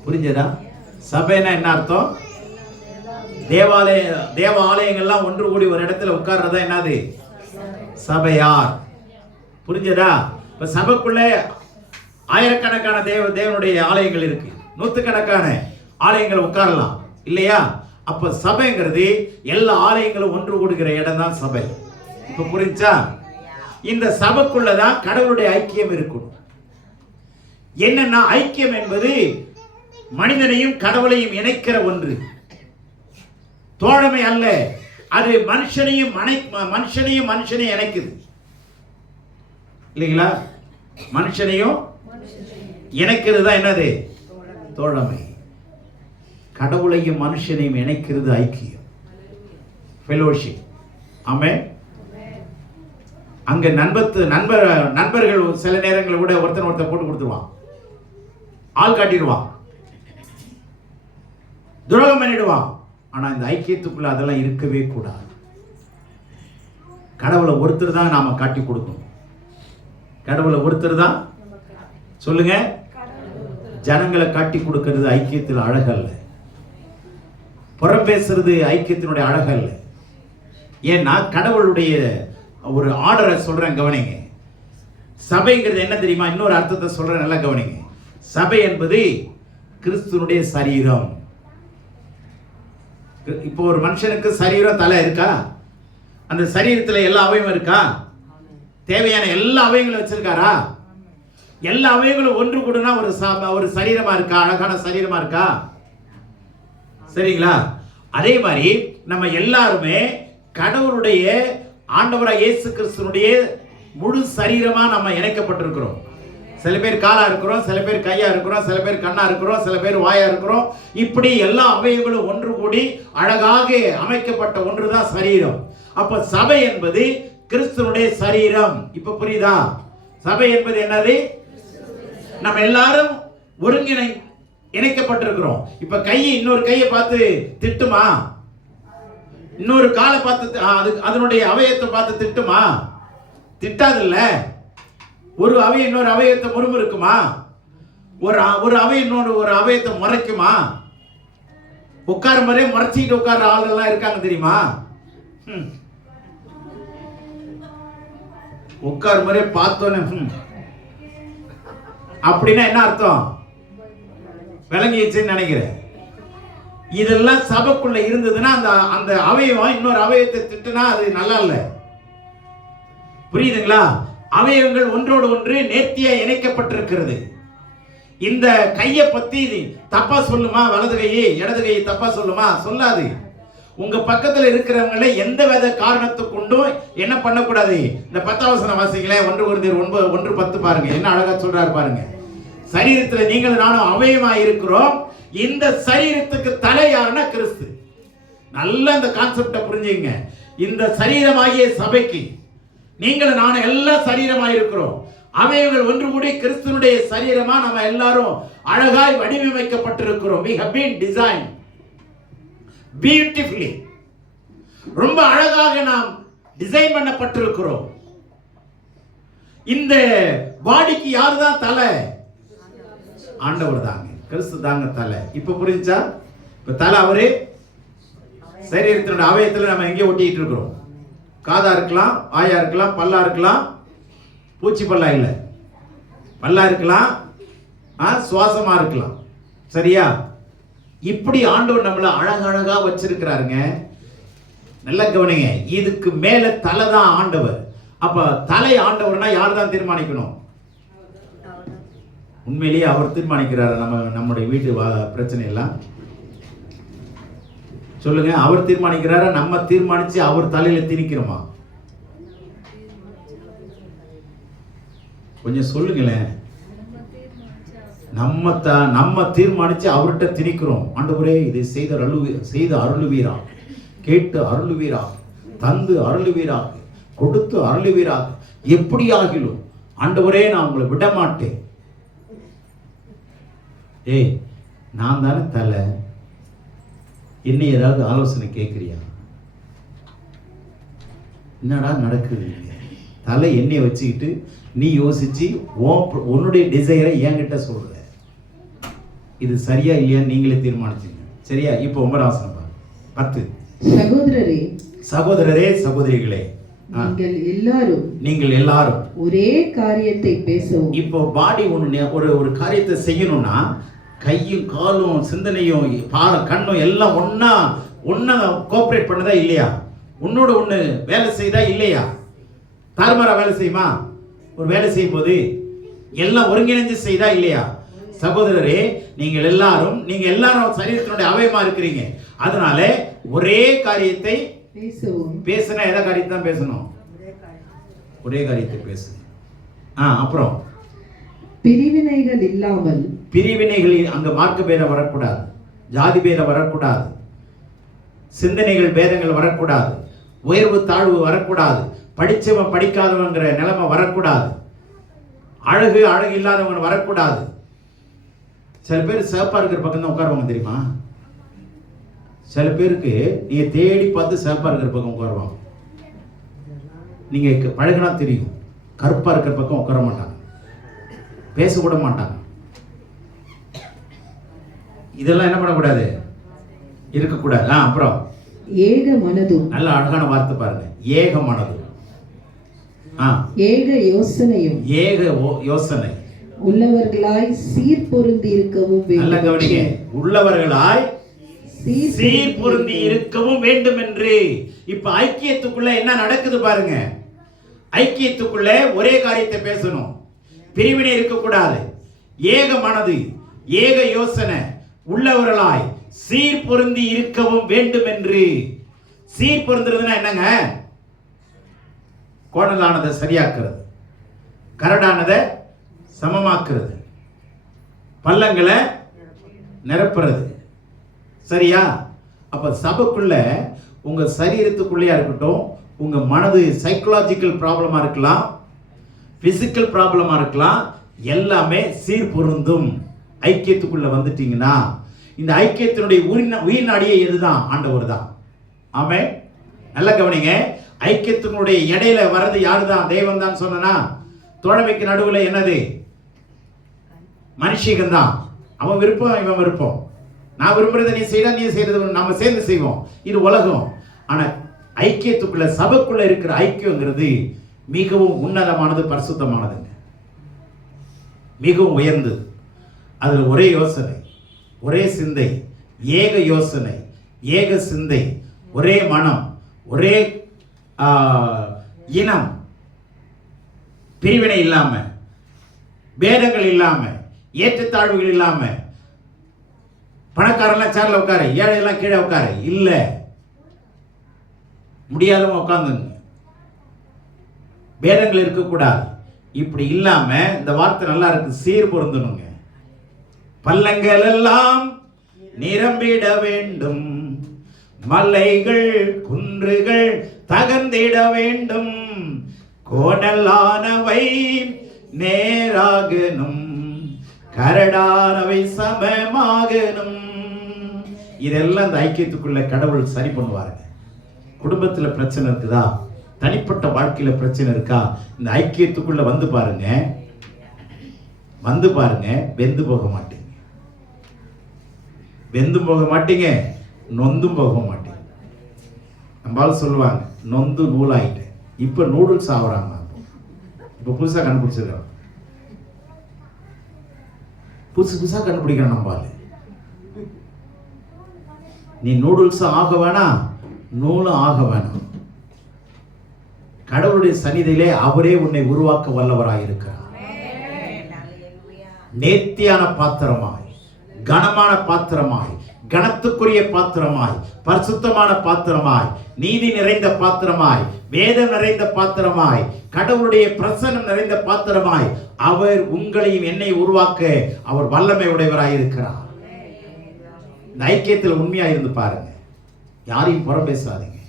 புரிஞ்சதா? சபைனா என்ன அர்த்தம்? தேவ ஆலயங்கள்லாம் ஒன்று கூடி ஒரு இடத்துல உட்கார்றதா என்னது? சபையார். புரிஞ்சதா? இப்ப சபைக்குள்ள ஆயிரக்கணக்கான தேவனுடைய ஆலயங்கள் இருக்கு, நூற்றுக்கணக்கான ஆலயங்கள் உட்காரலாம் இல்லையா? அப்ப சபைங்கிறது எல்லா ஆலயங்களும் ஒன்று கூடுகிற இடம் தான் சபை. இப்ப புரிஞ்சா? இந்த சபைக்குள்ளதான் கடவுளுடைய ஐக்கியம் இருக்கும். என்னன்னா, ஐக்கியம் என்பது மனிதனையும் கடவுளையும் இணைக்கிற ஒன்று, தோழமை அல்ல. அது மனுஷனையும் மனுஷனையும் இணைக்குது இல்லைங்களா? மனுஷனையும் இணைக்கிறது தான் என்னது? தோழமை. கடவுளையும் மனுஷனையும் இணைக்கிறது ஐக்கியம், ஃபெலோஷிப். ஆமென். அங்க நண்பர்கள் சில நேரங்களில் கூட ஒருத்தர் போட்டு கொடுத்துருவான், ஆள் காட்டிடுவான், துரோகம் பண்ணிடுவான். ஆனா இந்த ஐக்கியத்துக்குள்ள அதெல்லாம் இருக்கவே கூடாது. கடவுளை ஒருத்தர் தான் நாம காட்டி கொடுக்கணும். கடவுளை ஒருத்தர் தான். சொல்லுங்க, ஜனங்களை காட்டி கொடுக்கிறது ஐக்கியத்தில் அழகல்ல. புறம் பேசுறது ஐக்கியத்தினுடைய அழகல்ல. ஏன்னா கடவுளுடைய ஒரு ஆர்டரை சொல்றேன், கவனிங்க. சபைங்கிறது என்ன தெரியுமா? இன்னொரு அர்த்தத்தை சொல்றேன், நல்லா கவனிங்க. சபை என்பது கிறிஸ்துனுடைய சரீரம். இப்போ ஒரு மனுஷனுக்கு சரீரம், தலை இருக்கா? அந்த சரீரத்துல எல்லா அவயவம் இருக்கா? தேவையான எல்லா அவயங்களும் வச்சிருக்காரா? எல்லா அவயங்களும் ஒன்று கூடனா ஒரு சரீரமா இருக்கா? அழகான சரீரமா இருக்கா? சரிங்களா? அதே மாதிரி நம்ம எல்லாருமே கடவுளுடைய ஆண்டவராகிய இயேசு கிறிஸ்துனுடைய முழு சரீரமா நம்ம இணைக்கப்பட்டிருக்கிறோம். சில பேர் காலா இருக்கிறோம், சில பேர் கையா இருக்கிறோம், சில பேர் கண்ணா இருக்கிறோம், சில பேர் வாயா இருக்கிறோம். இப்படி எல்லா அவயங்களும் ஒன்று கூடி அழகாக அமைக்கப்பட்ட ஒன்றுதான் சரீரம். அப்ப சபை என்பது கிறிஸ்துனுடைய சரீரம். இப்ப புரியுதா? சபை என்பது என்னது? நம்ம எல்லாரும் இணைக்கப்பட்டிருக்கிறோம். இப்ப கை இன்னொரு கையை பார்த்து திட்டுமா? இன்னொரு காலை பார்த்து அதனுடைய அவயத்தை பார்த்து திட்டுமா? திட்டாது இல்ல. ஒரு அவயம் இன்னொரு அவயத்தை முறுமுறுக்குமா? ஒரு அவயம் இன்னொரு ஒரு அவயத்தை முறைக்குமா? உட்காரும் வரை முறைச்சிட்டு உட்கார்ற ஆளுகள்லாம் இருக்காங்க தெரியுமா? உட்காரும் வரை பார்த்தோன்னு அப்படின்னா என்ன அர்த்தம்? விளங்கிடுச்சுன்னு நினைக்கிறேன். இதெல்லாம் சபைக்குள்ள இருந்ததுன்னா அந்த அவயவம் இன்னொரு அவயத்தை திட்டுனா அது நல்லா இல்ல. புரியுதுங்களா? அவயவங்கள் ஒன்றோடு ஒன்று நேர்த்தியா இணைக்கப்பட்டிருக்கிறது. இந்த கையை பத்தி தப்பா சொல்லுமா? வலது கையை இடது கையை தப்பா சொல்லுமா? சொல்லாது. உங்க பக்கத்துல இருக்கிறவங்களை எந்த வித காரணத்தை கொண்டும் என்ன பண்ணக்கூடாது. இந்த 10ஆம் வசனம் வாசிங்களேன். 1 கொரிந்தியர் 9:1-10 பாருங்க. என்ன அழகா சொல்றாரு பாருங்க. சரீரத்துல நீங்கள் நானும் அவயவமாய் இருக்கிறோம். இந்த சரீரத்துக்கு தலை யாருன்னா கிறிஸ்து. நல்ல இந்த கான்செப்டை புரிஞ்சுங்க. இந்த சரீரமாகிய சபைக்கு நீங்கள் நானும் எல்லாம் சரீரமாய் இருக்கிறோம். அவயவங்கள் ஒன்று கூடி கிறிஸ்துனுடைய சரீரமா நம்ம எல்லாரும் அழகாய் வடிவமைக்கப்பட்டிருக்கிறோம். we have been designed beautifully. ரொம்ப அழகாக நாம் டிசைன் பண்ணப்பட்டிருக்கிறோம். இந்த பாடிக்கு யார் தான் தலை? ஆண்டவர் தாங்க, கிறிஸ்து தாங்க தலை. இப்ப புரிஞ்சா? இப்ப தலை அவரே. சரீரத்தினுடைய அவயத்துல நம்ம எங்கே ஒட்டிட்டு இருக்கிறோம்? காதா இருக்கலாம், ஆயா இருக்கலாம், பல்லா இருக்கலாம். பூச்சி பல்லா இல்ல, பல்லா இருக்கலாம், சுவாசமா இருக்கலாம். சரியா? இப்படி ஆண்டவர் நம்மள அழகழகா வச்சிருக்கிறாருங்க. நல்ல கவனிங்க. இதுக்கு மேல தலை தான் ஆண்டவர். அப்ப தலை ஆண்டவர்னா யார் தான் தீர்மானிக்கணும்? உண்மையிலேயே அவர் தீர்மானிக்கிறாரு நம்முடைய வீட்டு பிரச்சனை எல்லாம்? சொல்லுங்க. அவர் தீர்மானிக்கிறாரா? நம்ம தீர்மானிச்சு அவர் தலையில திணிக்கிறோமா? கொஞ்சம் சொல்லுங்களேன். நம்ம தீர்மானிச்சு அவர்கிட்ட திணிக்கிறோம். ஆண்டவரே இதை செய்து அருளுவீரா, கேட்டு அருளுவீரா, தந்து அருளுவீரா, கொடுத்து அருளுவீரா, எப்படி ஆகிலும் ஆண்டவரே நான் உங்களை விட மாட்டேன். ஏய், நான் தானே தலை, என்ன ஏதாவது ஆலோசனை கேட்குறியா? என்னடா நடக்குது? தலை எண்ணெயை வச்சுக்கிட்டு நீ யோசிச்சு உன்னுடைய டிசைரை என்கிட்ட சொல்ற. இது சரியா இல்லையா நீங்களே தீர்மானிச்சுங்க. சரியா? இப்போ 9ஆம் வசனம் 10. சகோதரரே சகோதரிகளே, நீங்கள் எல்லாரும் ஒரே காரியத்தை பேசவும். இப்போ பாடி ஒரு காரியத்தை செய்யணும்னா கையும் காலும் சிந்தனையும் கண்ணும் எல்லாம் ஒன்னா கோஆபரேட் பண்ணதா இல்லையா? உன்னோட ஒண்ணு வேலை செய்தா இல்லையா? தாறுமாறா வேலை செய்யுமா? ஒரு வேலை செய்யும் போது எல்லாம் ஒருங்கிணைஞ்சு செய்தா இல்லையா? சகோதரரே, நீங்க எல்லாரும் சரீரத்தினுடைய அவயமா இருக்கிறீங்க. அதனால ஒரே காரியத்தை பேசினா எதை காரியத்தை தான் பேசணும்? ஒரே காரியத்தை பேசணும். அப்புறம் பிரிவினைகள் இல்லாமல். பிரிவினைகளில் அங்க மார்க்க பேதம் வரக்கூடாது, ஜாதி பேதம் வரக்கூடாது, சிந்தனைகள் பேதங்கள் வரக்கூடாது, உயர்வு தாழ்வு வரக்கூடாது, படிச்சவன் படிக்காதவங்கிற நிலைமை வரக்கூடாது, அழகு இல்லாதவன் வரக்கூடாது. சில பேர் சிவப்பா இருக்கிற பக்கம் தான் உட்காருவாங்க தெரியுமா? சில பேருக்கு நீங்க தேடி பார்த்து சிவப்பா இருக்கிற பக்கம் உட்காருவாங்க. நீங்க பழகினா தெரியும். கருப்பா இருக்கிற பக்கம் உட்கார மாட்டாங்க, பேசக்கூட மாட்டாங்க. இதெல்லாம் என்ன பண்ணக்கூடாது? இருக்கக்கூடாது. அப்புறம் ஏக மனதும். நல்ல அழகான வார்த்தை பாருங்க. ஏக மனதும், ஏக யோசனையும். ஏக யோசனை உள்ளவர்களாய் சீர் பொருந்தி இருக்கவும் வேண்டும். நல்ல கவனிங்க. உள்ளவர்களாய் சீர் பொருந்தி இருக்கவும் வேண்டும் என்று. இப்ப ஐக்கியத்துக்குள்ள என்ன நடக்குது பாருங்க. ஐக்கியத்துக்குள்ள ஒரே காரியத்தை பேசணும். பிரிவினை இருக்கக்கூடாது. ஏக மனது, ஏக யோசனை உள்ளவர்களாய் சீர் பொருந்தி இருக்கவும் வேண்டும் என்று. சீர் பொருந்துறதுன்னா என்னங்க? கோணலானதை சரியாக்குறது, கரடானதை சமமாக்குறது, பள்ளங்களை நிரப்புறது. சரியா? அப்ப சபைக்குள்ள உங்க சரீரத்துக்குள்ளேயா இருக்கட்டும், உங்க மனது சைக்கலாஜிக்கல் ப்ராப்ளமா இருக்கலாம், பிசிக்கல் ப்ராப்ளமா இருக்கலாம், எல்லாமே சீர் பொருந்தும். ஐக்கியத்துக்குள்ள வந்துட்டீங்கன்னா இந்த ஐக்கியத்தினுடைய உயிர் நாடியே எதுதான்? ஆண்டவர் தான். ஆமே. நல்ல கவனிங்க. ஐக்கியத்தினுடைய இடையில வர்றது யாருதான்? தேவன் தான். சொன்னா தோழமைக்கு நடுவுல என்னது? மனுஷிகன் தான். அவன் விருப்பம், இவன் விருப்பம். நான் விரும்புறதை நீ செய்யற, நீ செய்யறது நம்ம சேர்ந்து செய்வோம். இது உலகம். ஆனா ஐக்கியத்துக்குள்ள, சபைக்குள்ள இருக்கிற ஐக்கியங்கிறது மிகவும் உன்னதமானது, பரிசுத்தமானதுங்க, மிகவும் உயர்ந்தது. அதுல ஒரே யோசனை, ஒரே சிந்தை, ஏக யோசனை, ஏக சிந்தை, ஒரே மனம், ஒரே இனம், பிரிவினை இல்லாம, பேதங்கள் இல்லாம, ஏற்றத்தாழ்வுகள் இல்லாம, பணக்காரெல்லாம் சேர்ல உட்காரு, ஏழை எல்லாம் கீழே உட்காரு இல்ல, முடியாதவங்க உட்கார்ந்துங்க. பேதங்கள் இருக்கக்கூடாது. இப்படி இல்லாம இந்த வார்த்தை நல்லா இருக்கு, சீர் பொருந்தணுங்க. பள்ளங்கள் எல்லாம் நிரம்பிட வேண்டும், மலைகள் குன்றுகள் தகர்ந்திட வேண்டும், கோணலானவை நேராகணும், கரடானவை சமமாகணும். இதெல்லாம் இந்த ஐக்கியத்துக்குள்ள கடவுள் சரி பண்ணுவாருங்க. குடும்பத்துல பிரச்சனை இருக்குதா, தனிப்பட்ட வாழ்க்கையில பிரச்சனை இருக்கா, இந்த ஐக்கியத்துக்குள்ள வந்து பாருங்க, வந்து பாருங்க, வெந்து போக மாட்டீங்க, வெந்தும் போக மாட்டீங்க, நொந்தும் போக மாட்டீங்க. நம்மளால சொல்லுவாங்க, நொந்து நூலாயிட்டேன். இப்ப நூடுல்ஸ் ஆகுறாங்க. இப்ப புதுசா கண்டுபிடிச்சிருக்காங்க, புதுசு புதுசா கண்டுபிடிக்கிற நம்பால. நீ நூடுல்ஸ் ஆக வேணாம், நூலும் ஆக வேணாம். கடவுளுடைய சந்நிதியிலே அவரே உன்னை உருவாக்க வல்லவராய் இருக்கிறார். நேர்த்தியான பாத்திரமாய், கனமான பாத்திரமாய், கனத்துக்குரிய பாத்திரமாய், பரிசுத்தமான பாத்திரமாய், நீதி நிறைந்த பாத்திரமாய், வேதம் நிறைந்த பாத்திரமாய், கடவுளுடைய பிரசன்னம் நிறைந்த பாத்திரமாய் அவர் உங்களையும் என்னை உருவாக்க அவர் வல்லமை உடையவராய் இருக்கிறார். இந்த ஐக்கியத்தில் உண்மையா இருந்து பாருங்க. யாரையும் புறம் பேசாதீங்க,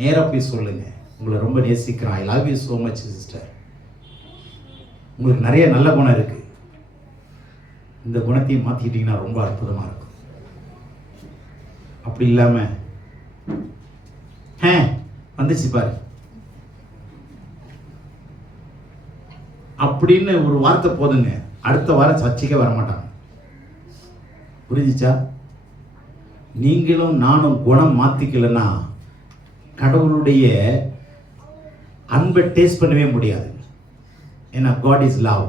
நேரா போய் சொல்லுங்க, உங்களை ரொம்ப நேசிக்கிறேன், I love you so much sister, உங்களுக்கு நிறைய நல்ல குணம் இருக்கு, இந்த குணத்தையும் மாத்திட்டீங்கன்னா ரொம்ப அற்புதமா இருக்கும். அப்படி இல்லாம வந்துச்சு பாரு அப்படின்னு ஒரு வார்த்தை போதுங்க, அடுத்த வாரம் சர்ச்சைக்கே வரமாட்டாங்க. புரிஞ்சுச்சா? நீங்களும் நானும் குணம் மாத்திக்கலன்னா கடவுளுடைய அன்பை டேஸ்ட் பண்ணவே முடியாது. ஏன்னா காட் இஸ் லவ்,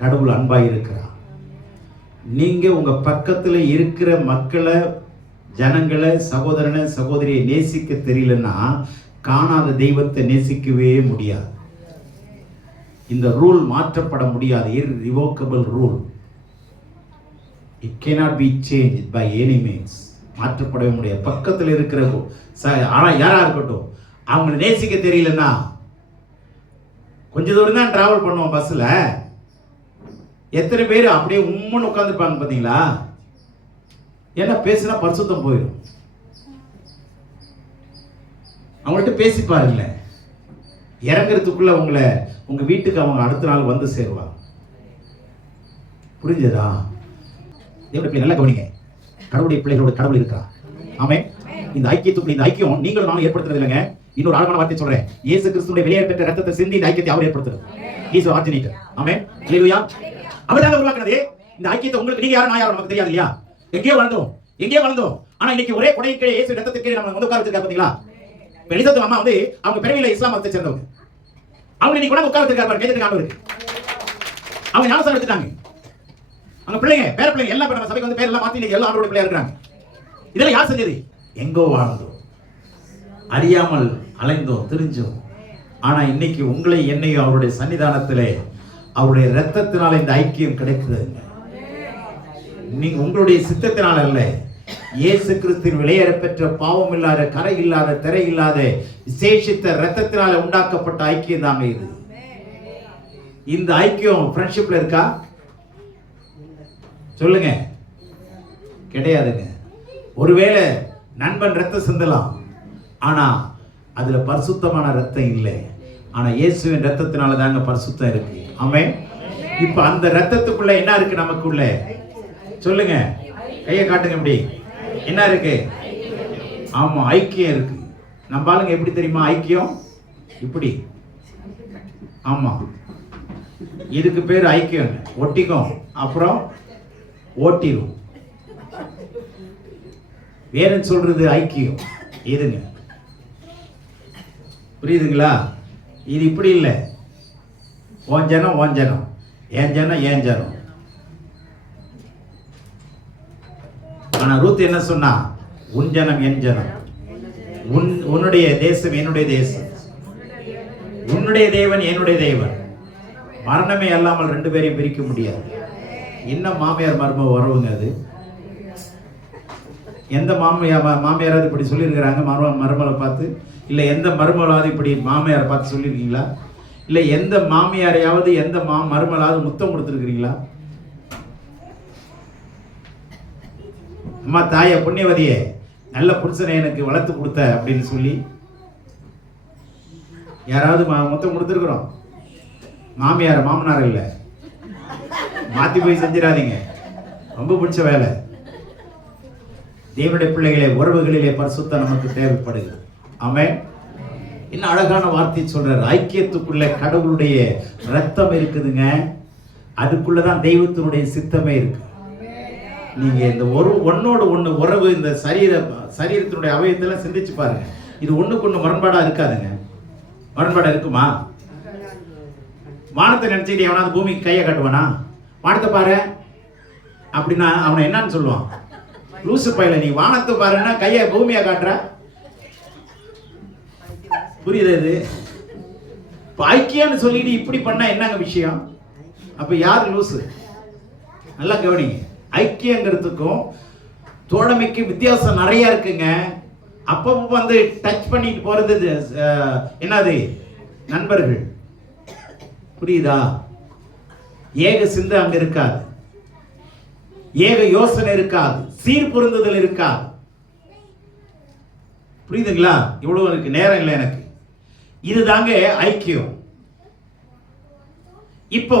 கடவுள் அன்பாய் இருக்கிறார். நீங்க உங்க பக்கத்துல இருக்கிற மக்களை, ஜனங்களை, சகோதரனை சகோதரியை நேசிக்க தெரியலன்னா காணாத தெய்வத்தை நேசிக்கவே முடியாது. இந்த ரூல் மாற்றப்பட முடியாது. irrevocable rule. It cannot be changed by any means. மாற்றப்படவே முடியாது. பக்கத்தில் இருக்கிற யாரா இருக்கட்டும், அவங்களை நேசிக்க தெரியலன்னா கொஞ்ச தூரம் தான் டிராவல் பண்ணுவோம் பஸ்ல. எத்தனை பேர் அப்படியே உம்முன்னு உட்காந்துருப்பாங்க பார்த்தீங்களா? ஏன்னா பேசினா பரிசுத்தம் போயிடும். அவங்கள்ட்ட பேசி பாருங்கள, இறங்குறதுக்குள்ள உங்களை உங்க வீட்டுக்கு அவங்க அடுத்த நாள் வந்து சேருவாங்க. புரிஞ்சதா? தேவனுடைய நல்ல கவனிங்க, கடவுளுடைய பிள்ளைகளோட கடவுள் இருக்கிறார். ஆமே. இந்த ஐக்கியத்துக்குள்ள, இந்த ஐக்கியம் நீங்களும் நானும் ஏற்படுத்துறது இல்லைங்க. இன்னொரு ஆழமான வார்த்தை சொல்றேன், இயேசு கிறிஸ்துவின் வெளியே பெற்ற ரத்தத்தை சிந்தி இந்த ஐக்கியத்தை அவர் ஏற்படுத்துறார். He is the originator. ஆமே. ஹalleluya. அவர் தான் உருவாக்குனது இந்த ஐக்கியத்தை. உங்களுக்கு நீங்க யாரும் நான் யாரும் நமக்கு தெரியாது இல்லையா? எங்கேயோ வளர்ந்தோம். ஆனா இன்னைக்கு ஒரே கொடையின் கீழே இயேசு ரத்தத்துக்கு கீழே நம்ம வந்து உட்கார வச்சிருக்காங்க பாத்தீங்களா? எலிசபெத் அம்மா வந்து அவங்க பிறவியில இஸ்லாம் மதத்தை சேர்ந்தவங்க. அவங்க இன்னைக்கு கூட உட்கார வச்சிருக்காங்க பாருங்க, கேட்டுட்டு ஆண்டவருக்கு. அவங்க ஞானஸ்நானம் எடுத்துட்டாங்க. அவங்க பிள்ளைங்க, பேர பிள்ளைங்க எல்லாம் நம்ம சபைக்கு வந்து பேர் எல்லாம் மாத்தி இன்னைக்கு எல்லாம் ஆண்டவருடைய பிள்ளையா இருக்காங்க. இதெல்லாம் யார் செஞ்சது? எங்கோ வாழ்ந்தோம், அறியாமல் அலைந்தோம், தெரிஞ்சோம். ஆனா இன்னைக்கு உங்களை என்னையும் அவருடைய சன்னிதானத்திலே அவருடைய இரத்தத்தினால இந்த ஐக்கியம் கிடைக்குதுங்க. நீங்க உங்களுடைய சித்தத்தினால அல்ல, இயேசு கிறிஸ்துவின் விலையேற பெற்ற பாவம் இல்லாத, கரை இல்லாத, திரை இல்லாத விசேஷித்த இரத்தத்தினால உண்டாக்கப்பட்ட ஐக்கியம் தாங்க இது. இந்த ஐக்கியம் ஃப்ரெண்ட்ஷிப்ல இருக்கா? சொல்லுங்க. கிடையாதுங்க. ஒருவேளை நண்பன் ரத்தம் சிந்தலாம், ஆனா அதுல பரிசுத்தமான ரத்தம் இல்லை. ஆனா இயேசுவின் ரத்தத்தினால தாங்க பரிசுத்தம் இருக்கு. ஆமென். இப்ப அந்த ரத்தத்துக்குள்ள என்ன இருக்கு? நமக்குள்ள சொல்லுங்க, கையை காட்டுங்க. இப்படி என்ன இருக்கு? ஆமா, ஐக்கியம் இருக்கு. நம்ம ஆளுங்க எப்படி தெரியுமா ஐக்கியம்? இப்படி. ஆமா, இதுக்கு பேர் ஐக்கியம். ஒட்டிக்கும், அப்புறம் ஓட்டிடும். வேற சொல்றது ஐக்கியம் இதுங்க. புரியுதுங்களா? இது இப்படி இல்லை. ஓன் ஜனம் ஓன் ஜனம், ஏன் ஜனம் ஏன் ஜனம். ஆனா ரூத் என்ன சொன்னா? உன் ஜனம் என் ஜனம், உன்னுடைய தேசம் என்னுடைய தேசம், உன்னுடைய தேவன் என்னுடைய தேவன். மரணமே அல்லாமல் ரெண்டு பேரையும் பிரிக்க முடியாது. இன்னும் மாமியார் மருமக உறவுங்க அது. எந்த மாமியாராவது இப்படி சொல்லியிருக்கிறாங்க மருமகளை பார்த்து? இல்லை எந்த மருமகளாவது இப்படி மாமியாரை பார்த்து சொல்லியிருக்கீங்களா? இல்லை எந்த மாமியாரையாவது எந்த மருமகளாவது முத்தம் கொடுத்துருக்கிறீங்களா? அம்மா தாய புண்ணியவதியே, நல்ல புருஷனை எனக்கு வளர்த்து கொடுத்த அப்படின்னு சொல்லி யாராவது முத்தம் கொடுத்துருக்குறோம்? மாமியார் மாமனார் இல்லை, மாத்தி போய் செஞ்சிடாதீங்க, ரொம்ப பிடிச்ச வேலை. தேவனுடைய பிள்ளைகளே, உறவுகளிலே பரிசுத்தம் நமக்கு தேவைப்படுகிறது. ஆமென். இன்னும் அழகான வார்த்தை சொல்றாரு, ஐக்கியத்துக்குள்ள கடவுளுடைய ரத்தம் இருக்குதுங்க, அதுக்குள்ளதான் தெய்வத்தினுடைய சித்தமே இருக்கு. நீங்க இந்த ஒன்னோடு ஒண்ணு உறவு, இந்த சரீரத்தினுடைய அவயத்தெல்லாம் சிந்திச்சு பாருங்க. இது ஒண்ணுக்கு ஒண்ணு முரண்பாடா இருக்காதுங்க. முரண்பாடா இருக்குமா? வானத்தை நினைச்சுட்டு எவனாவது பூமிக்கு கையை காட்டுவானா? வானத்தை பாரு அப்படின்னா அவனை என்னன்னு சொல்லுவான்? லூசு பையில, நீ வானத்தை பாருன்னா கையை பூமியா காட்டுற. புரியுது? இது ஐக்கியம்னு சொல்லிட்டு இப்படி பண்ணா என்னங்க விஷயம்? அப்ப யாரு லூசு? நல்லா கவனிங்க. ஐக்கியங்கிறதுக்கும் தோழமைக்கு வித்தியாசம் நிறைய இருக்குங்க. அப்பப்போ வந்து டச் பண்ணிட்டு போறது என்னது? நண்பர்கள். புரியுதா? ஏக சிந்தை அங்க இருக்காது, ஏக யோசனை இருக்காது, சீர் பொருந்துதல் இருக்காது. புரியுதுங்களா? இவ்வளவு எனக்கு நேரம் இல்லை எனக்கு. இதுதாங்க ஐக்கியம். இப்போ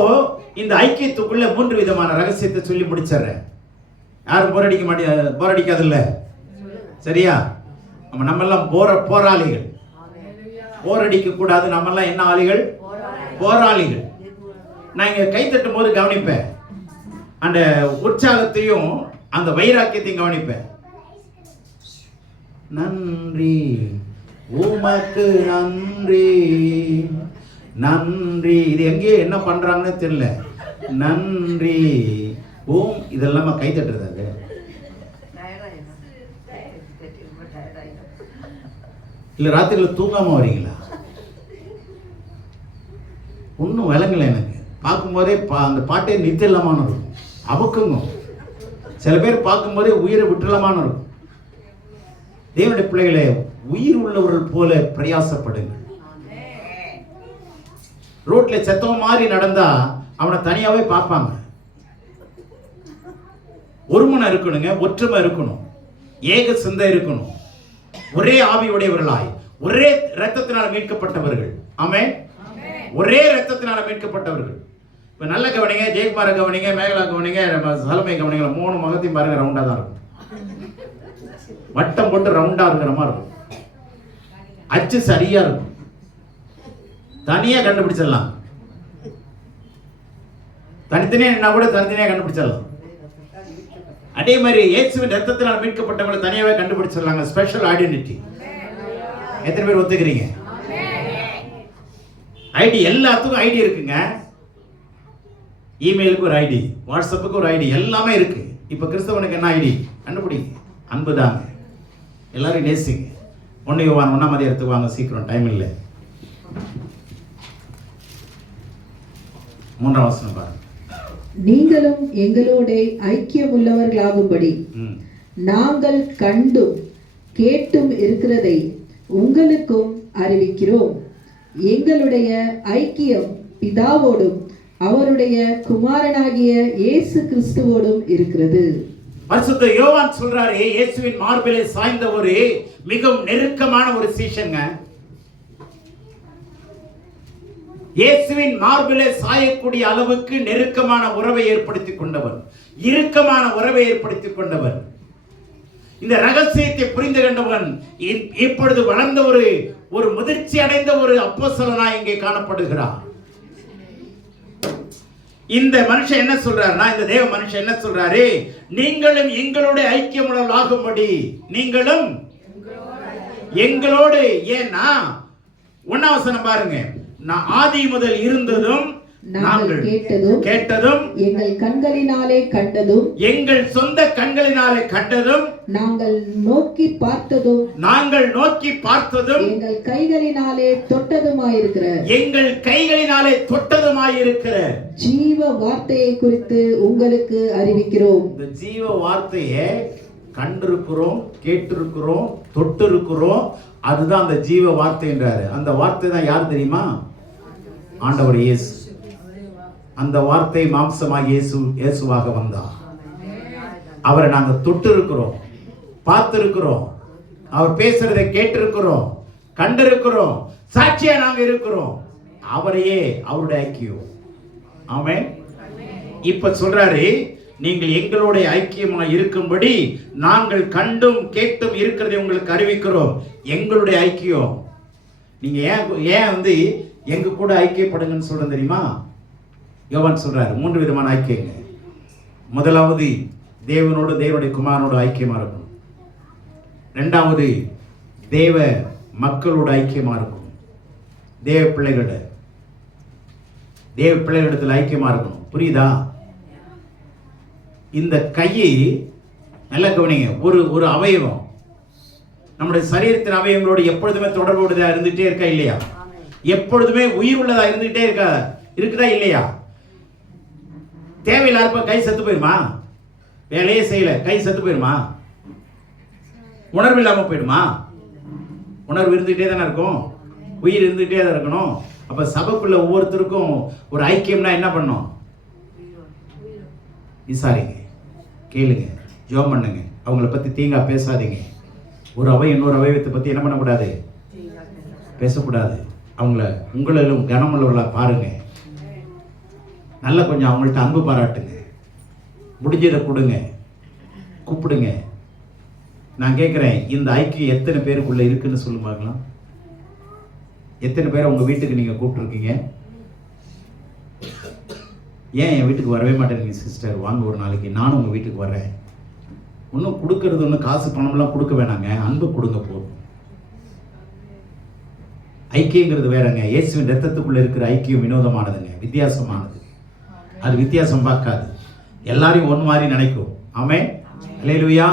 இந்த ஐக்கியத்துக்குள்ள 3 விதமான ரகசியத்தை சொல்லி முடிச்சிடுறேன். யாரும் போரடிக்காது இல்ல? சரியா? நம்ம எல்லாம் போராளிகள். போரடிக்க கூடாது. நம்ம எல்லாம் என்ன ஆளிகள்? போராளிகள். நான் இங்க கை தட்டும் போது கவனிப்பேன், அந்த உற்சாகத்தையும் அந்த வைராக்கியத்தையும் கவனிப்பேன். நன்றி உமக்கு நன்றி நன்றி. இது எங்கே என்ன பண்றாங்கன்னு தெரியல. நன்றி ஓம், இதெல்லாம் கை தட்டுறது. அது இல்ல ராத்திரில தூங்காம வரீங்களா? ஒன்றும் விளங்கல எனக்கு. பார்க்கும்போதே அந்த பாட்டே நித்தியலமான இருக்கும், அபக்குங்க. சில பேர் பார்க்கும்போதே உயிரை விட்டுலமான இருக்கும். தேவனுடைய பிள்ளைகளே, உயிர் உள்ளவர்கள் போல பிரயாசப்படுங்க. ரோட்ல செத்தவன் மாதிரி நடந்தா அவனை தனியாவே பார்ப்பாங்க. ஒருமனை இருக்கணுங்க, ஒற்றுமை இருக்கணும், ஏக சிந்தை இருக்கணும், ஒரே ஆவியுடையவர்களாய், ஒரே இரத்தத்தினால் மீட்கப்பட்டவர்கள். ஆமென். ஒரே இரத்தத்தினால் மீட்கப்பட்டவர்கள். இப்ப நல்ல கவனிங்க, ஜெயக்குமார கவனிங்க, மேகலா கவனிங்க, சலமை கவனிங்க. 3 முகத்தையும் பாருங்க, ரவுண்டா தான் இருக்கும். வட்டம் போட்டு ரவுண்டா இருக்கிற மாதிரி இருக்கும். அச்சு சரியா இருக்கும். தனியா கண்டுபிடிச்சிடலாம். தனித்தனியா என்ன கூட தனித்தனியா கண்டுபிடிச்சிடலாம். அதே மாதிரி இயேசுவின் ரத்தத்தினால் மீட்கப்பட்டவங்களை தனியாவே கண்டுபிடிச்சிடலாங்க. Special identity. எத்தனை பேர் ஒத்துக்கிறீங்க? ஐடி, எல்லாத்துக்கும் ஐடி இருக்குங்க. இமெயிலுக்கு ஒரு ஐடி, வாட்ஸ்அப்புக்கு ஒரு ஐடி, எல்லாமே இருக்கு. இப்ப கிறிஸ்தவனுக்கு என்ன ஐடி? கண்டுபிடிங்க. அன்பு தாங்க. எல்லாரும் நேசிங்க. 1 யோவான் 1ஆம் அதிகாரத்துக்கு வாங்க, சீக்கிரம், டைம் இல்லை. 3ஆம் வசனம் பாருங்க. நீங்களும் எங்களோட ஐக்கியம் உள்ளவர்களாகும்படி நாங்கள் கண்டும் கேட்டும் இருக்கிறதை உங்களுக்கும் அறிவிக்கிறோம். எங்களுடைய ஐக்கியம் பிதாவோடும் அவருடைய குமாரனாகிய இயேசு கிறிஸ்துவோடும் இருக்கிறது. பரிசுத்த யோவான் சொல்றாரு, இயேசுவின் மார்பிலே சாய்ந்த ஒரு மிகவும் நெருக்கமான ஒரு சீஷங்க. இயேசுவின் மார்பிலே சாயக்கூடிய அளவுக்கு நெருக்கமான உறவை ஏற்படுத்திக் கொண்டவர், இறுக்கமான உறவை ஏற்படுத்திக் கொண்டவர், இந்த ரகசியத்தை புரிந்து கொண்டவன் இப்பொழுது வளர்ந்த ஒரு முதிர்ச்சி அடைந்த ஒரு அப்போஸ்தலனாய் இங்கே காணப்படுகிறார். இந்த மனுஷன் என்ன சொல்றாருன்னா, இந்த தேவ மனுஷன் என்ன சொல்றாரு, நீங்களும் எங்களோட ஐக்கியமுள்ளவர்களாகும்படி, நீங்களும் எங்களோடு. ஏன்னா 1ஆம் வசனம் பாருங்க, நான் ஆதி முதல் இருந்ததும் நாங்கள் கேட்டதும் எங்கள் கண்களினாலே கண்டதும் எங்கள் சொந்த கண்களினாலே கண்டதும் நாங்கள் நோக்கி பார்த்ததும் எங்கள் கைகளினாலே தொட்டதுமாயிருக்கிற ஜீவ வார்த்தையை குறித்து உங்களுக்கு அறிவிக்கிறோம். இந்த ஜீவ வார்த்தையை கண்டிருக்கிறோம், கேட்டிருக்கிறோம், தொட்டிருக்கிறோம். அதுதான் அந்த ஜீவ வார்த்தைன்றாரு. அந்த வார்த்தை தான் யார் தெரியுமா? ஆண்டவர் இயேசு. அந்த வார்த்தை மாம்சமாக இயேசுவாக வந்தார். அவரை நாங்க தொட்டு இருக்கிறோம், பார்த்திருக்கிறோம், அவர் பேசுறதை கேட்டிருக்கிறோம், கண்டிருக்கிறோம், சாட்சியா நாங்க இருக்கிறோம். அவரையே, அவருடைய ஐக்கியம். ஆமென். இப்ப சொல்றாரு, நீங்கள் எங்களோட ஐக்கியமா இருக்கும்படி நாங்கள் கண்டும் கேட்டும் இருக்கிறதை உங்களுக்கு அறிவிக்கிறோம். எங்களுடைய ஐக்கியம். நீங்க ஏன் வந்து எங்க கூட ஐக்கியப்படுங்கன்னு சொல்றது தெரியுமா? யோவான் சொல்றாரு 3 விதமான ஐக்கியங்க. முதலாவது தேவனோடு, தேவனுடைய குமாரனோடு ஐக்கியமா இருக்கணும். 2வது தேவ மக்களோட ஐக்கியமா இருக்கணும். தேவ பிள்ளைகளிடத்தில் ஐக்கியமா இருக்கணும். புரியுதா? இந்த கையை நல்ல கவனிங்க. ஒரு அவயவம் நம்முடைய சரீரத்தின் அவயவங்களோடு எப்பொழுதுமே தொடர்புடையதா இருந்துட்டே இருக்கா இல்லையா? எப்பொழுதுமே உயிர் உள்ளதா இருந்துட்டே இருக்குதா இல்லையா? தேவையில்லாத கை செத்து போயிருமா? வேலையே செய்யல, கை செத்து போயிருமா? உணர்வு இல்லாம போயிடுமா? உணர்வு இருந்துகிட்டே தானே இருக்கும், உயிர் இருந்துகிட்டே தான் இருக்கணும். அப்ப சபைக்குள்ள ஒவ்வொருத்தருக்கும் ஒரு ஐக்கியம்னா என்ன பண்ணும்? விசாரிங்க, கேளுங்க, ஜெபம் பண்ணுங்க. அவங்கள பத்தி தீங்கா பேசாதீங்க. ஒரு அவை இன்னொரு அவயவத்தை பத்தி என்ன பண்ணக்கூடாது? பேசக்கூடாது. அவங்கள உங்களிலும் கனமுள்ளவர்களா பாருங்க. நல்லா கொஞ்சம் அவங்கள்ட்ட அன்பு பாராட்டுங்க. முடிஞ்சதை கொடுங்க, கூப்பிடுங்க. நான் கேட்குறேன், இந்த ஐக்கியம் எத்தனை பேருக்குள்ள இருக்குன்னு சொல்லு பார்க்கலாம். எத்தனை பேரை உங்க வீட்டுக்கு நீங்க கூப்பிட்டுருக்கீங்க? ஏன் என் வீட்டுக்கு வரவே மாட்டேங்க சிஸ்டர்? வாங்க ஒரு நாளைக்கு, நானும் உங்க வீட்டுக்கு வர்றேன். ஒன்றும் கொடுக்கறது ஒன்றும் காசு பணம்லாம் கொடுக்க வேணாங்க, அன்பு கொடுங்க போதும். ஐக்கியங்கிறது வேறங்க. இயேசுவின் ரத்தத்துக்குள்ள இருக்கிற ஐக்கியம் வினோதமானதுங்க, வித்தியாசமானது. அது வித்தியாசம் பார்க்காது, எல்லாரையும் ஒன்று மாதிரி நினைக்கும். ஆமென். அல்லேலூயா.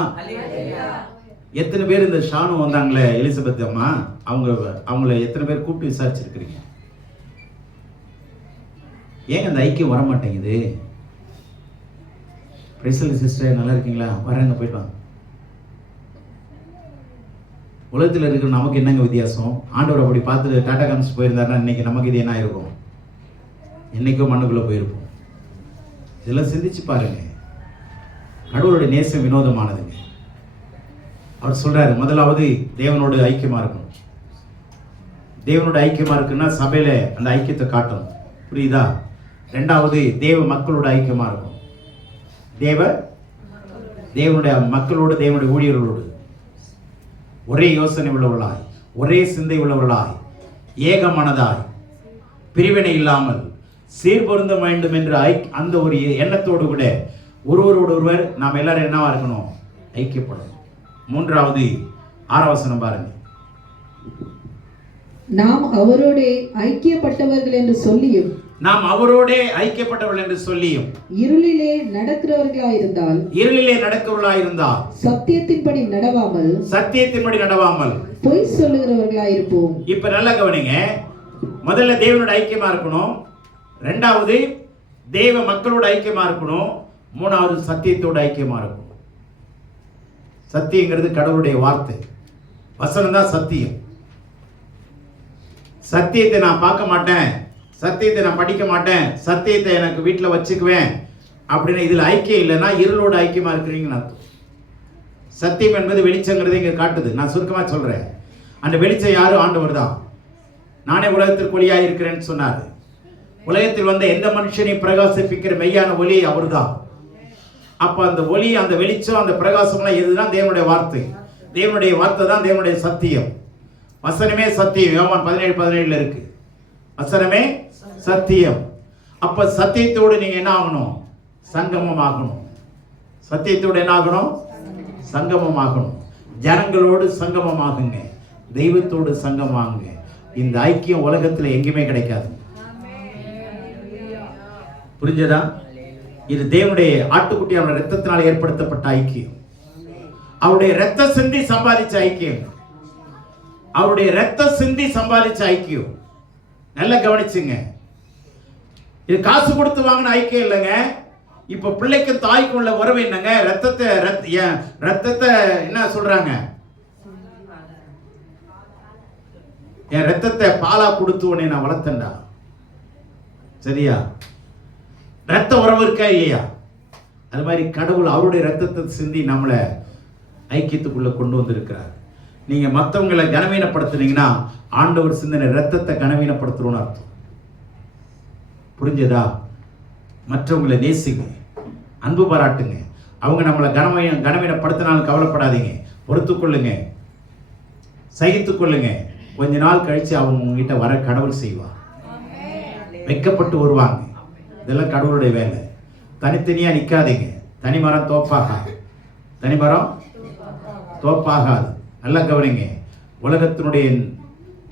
எத்தனை பேர் இந்த ஷானு வந்தாங்களே, எலிசபெத் அம்மா, அவங்கள எத்தனை பேர் கூப்பிட்டு விசாரிச்சிருக்கிறீங்க? ஏங்க அந்த ஐக்கியம் வர மாட்டேங்குது? பிரைசல் சிஸ்டர், நல்லா இருக்கீங்களா? வரேங்க, போயிட்டு வாங்க. உலகத்தில் இருக்கிற நமக்கு என்னங்க வித்தியாசம்? ஆண்டவர் அப்படி பார்த்து டாடா காமிச்சு போயிருந்தாருன்னா இன்னைக்கு நமக்கு இது என்ன ஆயிருக்கும்? என்னைக்கோ மண்ணுக்குள்ள போயிருப்போம். இதெல்லாம் சிந்திச்சு பாருங்க. கடவுளுடைய நேசம் வினோதமானதுங்க. அவர் சொல்றாரு, முதலாவது தேவனோடு ஐக்கியமா இருக்கணும். தேவனோட ஐக்கியமா இருக்குன்னா சபையில அந்த ஐக்கியத்தை காட்டணும். புரியுதா? 2வது தேவ மக்களோட ஐக்கியமா இருக்கும். தேவனுடைய மக்களோடு, தேவனுடைய ஊழியர்களோடு ஒரே யோசனை உள்ளவர்களாய், ஒரே சிந்தை உள்ளவர்களாய், ஏக மனதாய், பிரிவினை இல்லாமல் சீர்பொருந்த வேண்டும் என்ற அந்த ஒரு எண்ணத்தோடு கூட ஒருவரோடு ஒருவர் நாம் எல்லாரும் என்னவா இருக்கணும்? ஐக்கியப்படணும். 3வது 6ஆம் வசனம் பாருங்க. நாம் அவரோடே ஐக்கியப்பட்டவர்கள் என்று சொல்லியும் நாம் அவரோடே ஐக்கியப்பட்டவர்கள் என்று சொல்லியும் இருளிலே நடக்கிறவர்களாயிருந்தால் சத்தியத்தின்படி நடவாமல் பொய் சொல்லுகிறவர்களாயிருப்போம். இப்ப நல்லா கவனிங்க. முதல்ல தேவனோட ஐக்கியமா இருக்கணும், ரெண்டாவது தேவ மக்களோட ஐக்கியமா இருக்கணும், மூணாவது சத்தியத்தோட ஐக்கியமா இருக்கணும். சத்தியங்கிறது கடவுளுடைய வார்த்தை, வசனம் தான் சத்தியம். சத்தியத்தை நான் பார்க்க மாட்டேன், சத்தியத்தை நான் படிக்க மாட்டேன், சத்தியத்தை எனக்கு வீட்டில் வச்சுக்குவேன் அப்படின்னு இதில் ஐக்கியம் இல்லைன்னா இருளோட ஐக்கியமா இருக்கிறீங்கன்னு அர்த்தம். சத்தியம் என்பது வெளிச்சங்கிறது இங்கே காட்டுது. நான் சுருக்கமாக சொல்றேன், அந்த வெளிச்சம் யாரு? ஆண்டவர் தான். நானே உலகத்திற்கு ஒளியாக இருக்கிறேன்னு சொன்னார். உலகத்தில் வந்த எந்த மனுஷனையும் பிரகாசிப்பிக்கிற மெய்யான ஒளி அவர் தான். அப்போ அந்த ஒளி, அந்த வெளிச்சம், அந்த பிரகாசம்லாம் இதுதான் தேவனுடைய வார்த்தை. தேவனுடைய வார்த்தை தான் தேவனுடைய சத்தியம். வசனமே சத்தியம். யோவான் 17:17 இருக்கு, வசனமே சத்தியம். அப்ப சத்தியத்தோடு நீங்க என்ன ஆகணும்? சங்கமம் ஆகணும். சத்தியத்தோடு என்ன ஆகணும்? சங்கமம் ஆகணும். ஜனங்களோடு சங்கமம் ஆகுங்க, தெய்வத்தோடு சங்கமாகுங்க. இந்த ஐக்கியம் உலகத்துல எங்கேயுமே கிடைக்காது. புரிஞ்சதா? இது தேவனுடைய ஆட்டுக்குட்டியோட ரத்தத்தினால் ஏற்படுத்தப்பட்ட ஐக்கியம். அவருடைய ரத்த சிந்தி சம்பாதிச்ச ஐக்கியம். அவருடைய ரத்த சிந்தி சம்பாதிச்ச ஐக்கியம். நல்லா கவனிச்சுங்க. இது காசு கொடுத்து வாங்கின ஐக்கியம் இல்லைங்க. இப்ப பிள்ளைக்கு தாய்க்கு உள்ள உறவு என்னங்க? ரத்தத்தை என்ன சொல்றாங்க? என் ரத்தத்தை பாலா கொடுத்து உன்னை நான் வளர்த்தேன்டா. சரியா? ரத்த உறவு இருக்கா இல்லையா? அது மாதிரி கடவுள் அவருடைய ரத்தத்தை சிந்தி நம்மளை ஐக்கியத்துக்குள்ள கொண்டு வந்திருக்கிறார். நீங்க மற்றவங்களை கனவீனப்படுத்துனீங்கன்னா ஆண்டவர் சிந்தனை ரத்தத்தை கனவீனப்படுத்துறோம்னு அர்த்தம். புரிஞ்சதா? மற்றவங்களை நேசிங்க, அன்பு பாராட்டுங்க. அவங்க நம்மளை கனவீனப்படுத்தினாலும் கவலைப்படாதீங்க, பொறுத்துக்கொள்ளுங்க, சகித்துக்கொள்ளுங்க. கொஞ்ச நாள் கழிச்சு அவங்க உங்ககிட்ட வர கடவுள் செய்வார். வெக்கப்பட்டு வருவாங்க. இதெல்லாம் கடவுளுடைய வேலை. தனித்தனியா நிற்காதீங்க. தனிமரம் தோப்பாகாது, தனிமரம் தோப்பாகாது. நல்லா கவனிங்க. உலகத்தினுடைய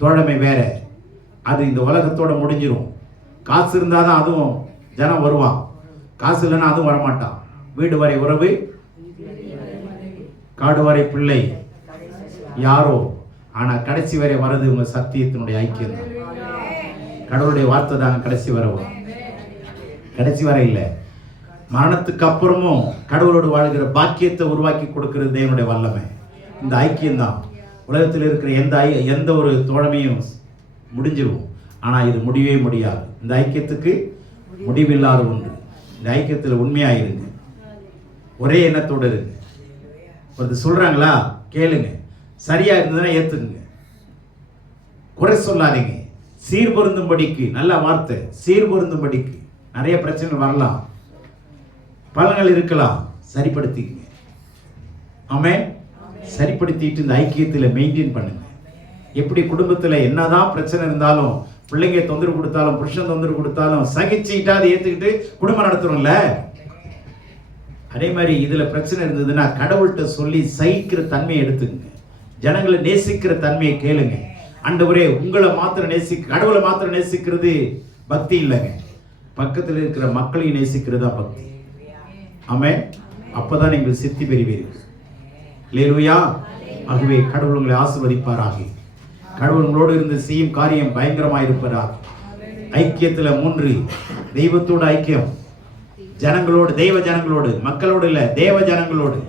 தோழமை வேற, அது இந்த உலகத்தோட முடிஞ்சிடும். காசு இருந்தால் தான் அதுவும் ஜனம் வருவான், காசு இல்லைன்னா அதுவும் வரமாட்டான். வீடு வரை உறவு, காடு வரை பிள்ளை யாரோ, ஆனால் கடைசி வரை வர்றது உங்க சத்தியத்தினுடைய ஐக்கியம் தான். கடவுளுடைய வார்த்தை தாங்க கடைசி வரை வரும். கடைசி வரை இல்லை, மரணத்துக்கு அப்புறமும் கடவுளோடு வாழ்கிற பாக்கியத்தை உருவாக்கி கொடுக்கிறது தேவனுடைய வல்லமை. இந்த ஐக்கியம் தான். உலகத்தில் இருக்கிற எந்த ஒரு தோழமையும் முடிஞ்சிடும், ஆனால் இது முடியவே முடியாது. இந்த ஐக்கியத்துக்கு முடிவில்லாத ஒன்று. இந்த ஐக்கியத்தில் உண்மையாயிருங்க, ஒரே எண்ணத்தோடு இருங்க. ஒருத்தர் சொல்றாங்களா கேளுங்க, சரியா இருந்ததுன்னா ஏத்துக்குங்க, குறை சொல்லாதீங்க. சீர்பொருந்தும்படிக்கு, நல்ல வார்த்தை, சீர்பொருந்தும்படிக்கு. நிறைய பிரச்சனைகள் வரலாம், பலன்கள் இருக்கலாம், சரிப்படுத்திக்கங்க. ஆமென். சரிப்படுத்திட்டு இந்த ஐக்கியத்தில் மெயின்டைன் பண்ணுங்க. எப்படி குடும்பத்தில் என்னதான் பிரச்சனை இருந்தாலும், பிள்ளைங்க தொந்தரவு கொடுத்தாலும், புருஷன் தொந்தரவு கொடுத்தாலும் சகிச்சுக்கிட்டா அதை ஏற்றுக்கிட்டு குடும்பம் நடத்துறோம்ல, அதே மாதிரி இதில் பிரச்சனை இருந்ததுன்னா கடவுள்கிட்ட சொல்லி சகிக்கிற தன்மையை எடுத்துக்கங்க. ஜனங்களை நேசிக்கிற தன்மையை கேளுங்க. ஆண்டவரே உங்களை மாத்திரம் கடவுளை மாத்திரம் நேசிக்கிறது பக்தி இல்லைங்க, பக்கத்தில் இருக்கிற மக்களையும் நேசிக்கிறது தான் பக்தி. ஆமென். அப்பதான் நீங்கள் சித்தி பெறுவீர்கள். அல்லேலூயா. ஆகவே கடவுள் உங்களை ஆசீர்வதிப்பாராக. கடவுள் உங்களோடு இருந்து செய்யும் காரியம் பயங்கரமாக இருப்பதாக. ஐக்கியத்தில் 3, தெய்வத்தோட ஐக்கியம், ஜனங்களோடு, தெய்வ ஜனங்களோடு, மக்களோடு இல்ல, தேவ ஜனங்களோடு,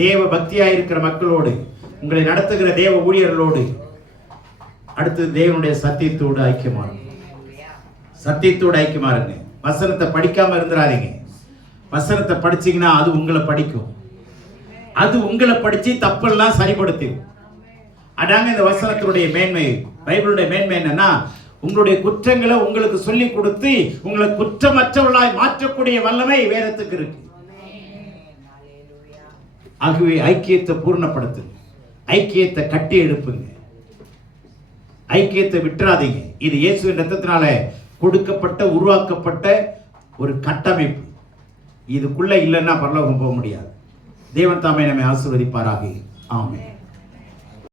தேவ பக்தியா இருக்கிற மக்களோடு, உங்களை நடத்துகிற தேவ ஊழியர்களோடு, அடுத்து தேவனுடைய சத்தியத்தோடு ஐக்கியமா இருங்க. சத்தியத்தோடு ஐக்கியமா இருங்க. வசனத்தை படிக்காம இருந்துடாதீங்க. வசனத்தை படிச்சீங்கன்னா அது உங்களை படிக்கும், அது உங்களை படிச்சு தப்பெல்லாம் சரிப்படுத்தும். அதாங்க இந்த வசனத்தினுடைய மேன்மை. பைபிளுடைய மேன்மை என்னன்னா, உங்களுடைய குற்றங்களை உங்களுக்கு சொல்லி கொடுத்து உங்களை குற்றமற்றவர்களாய் மாற்றக்கூடிய வல்லமை வேதத்துக்கு இருக்கு. ஆகவே ஐக்கியத்தை பூர்ணப்படுத்துங்க, ஐக்கியத்தை கட்டி எழுப்புங்க, ஐக்கியத்தை விட்டுறாதீங்க. இது இயேசுவின் ரத்தத்தினால கொடுக்கப்பட்ட, உருவாக்கப்பட்ட ஒரு கட்டமைப்பு. இதுக்குள்ள இல்லைன்னா பரலோகம் போக முடியாது. தேவன் தாமே நம்மை ஆசீர்வதிப்பாராக. ஆமென்.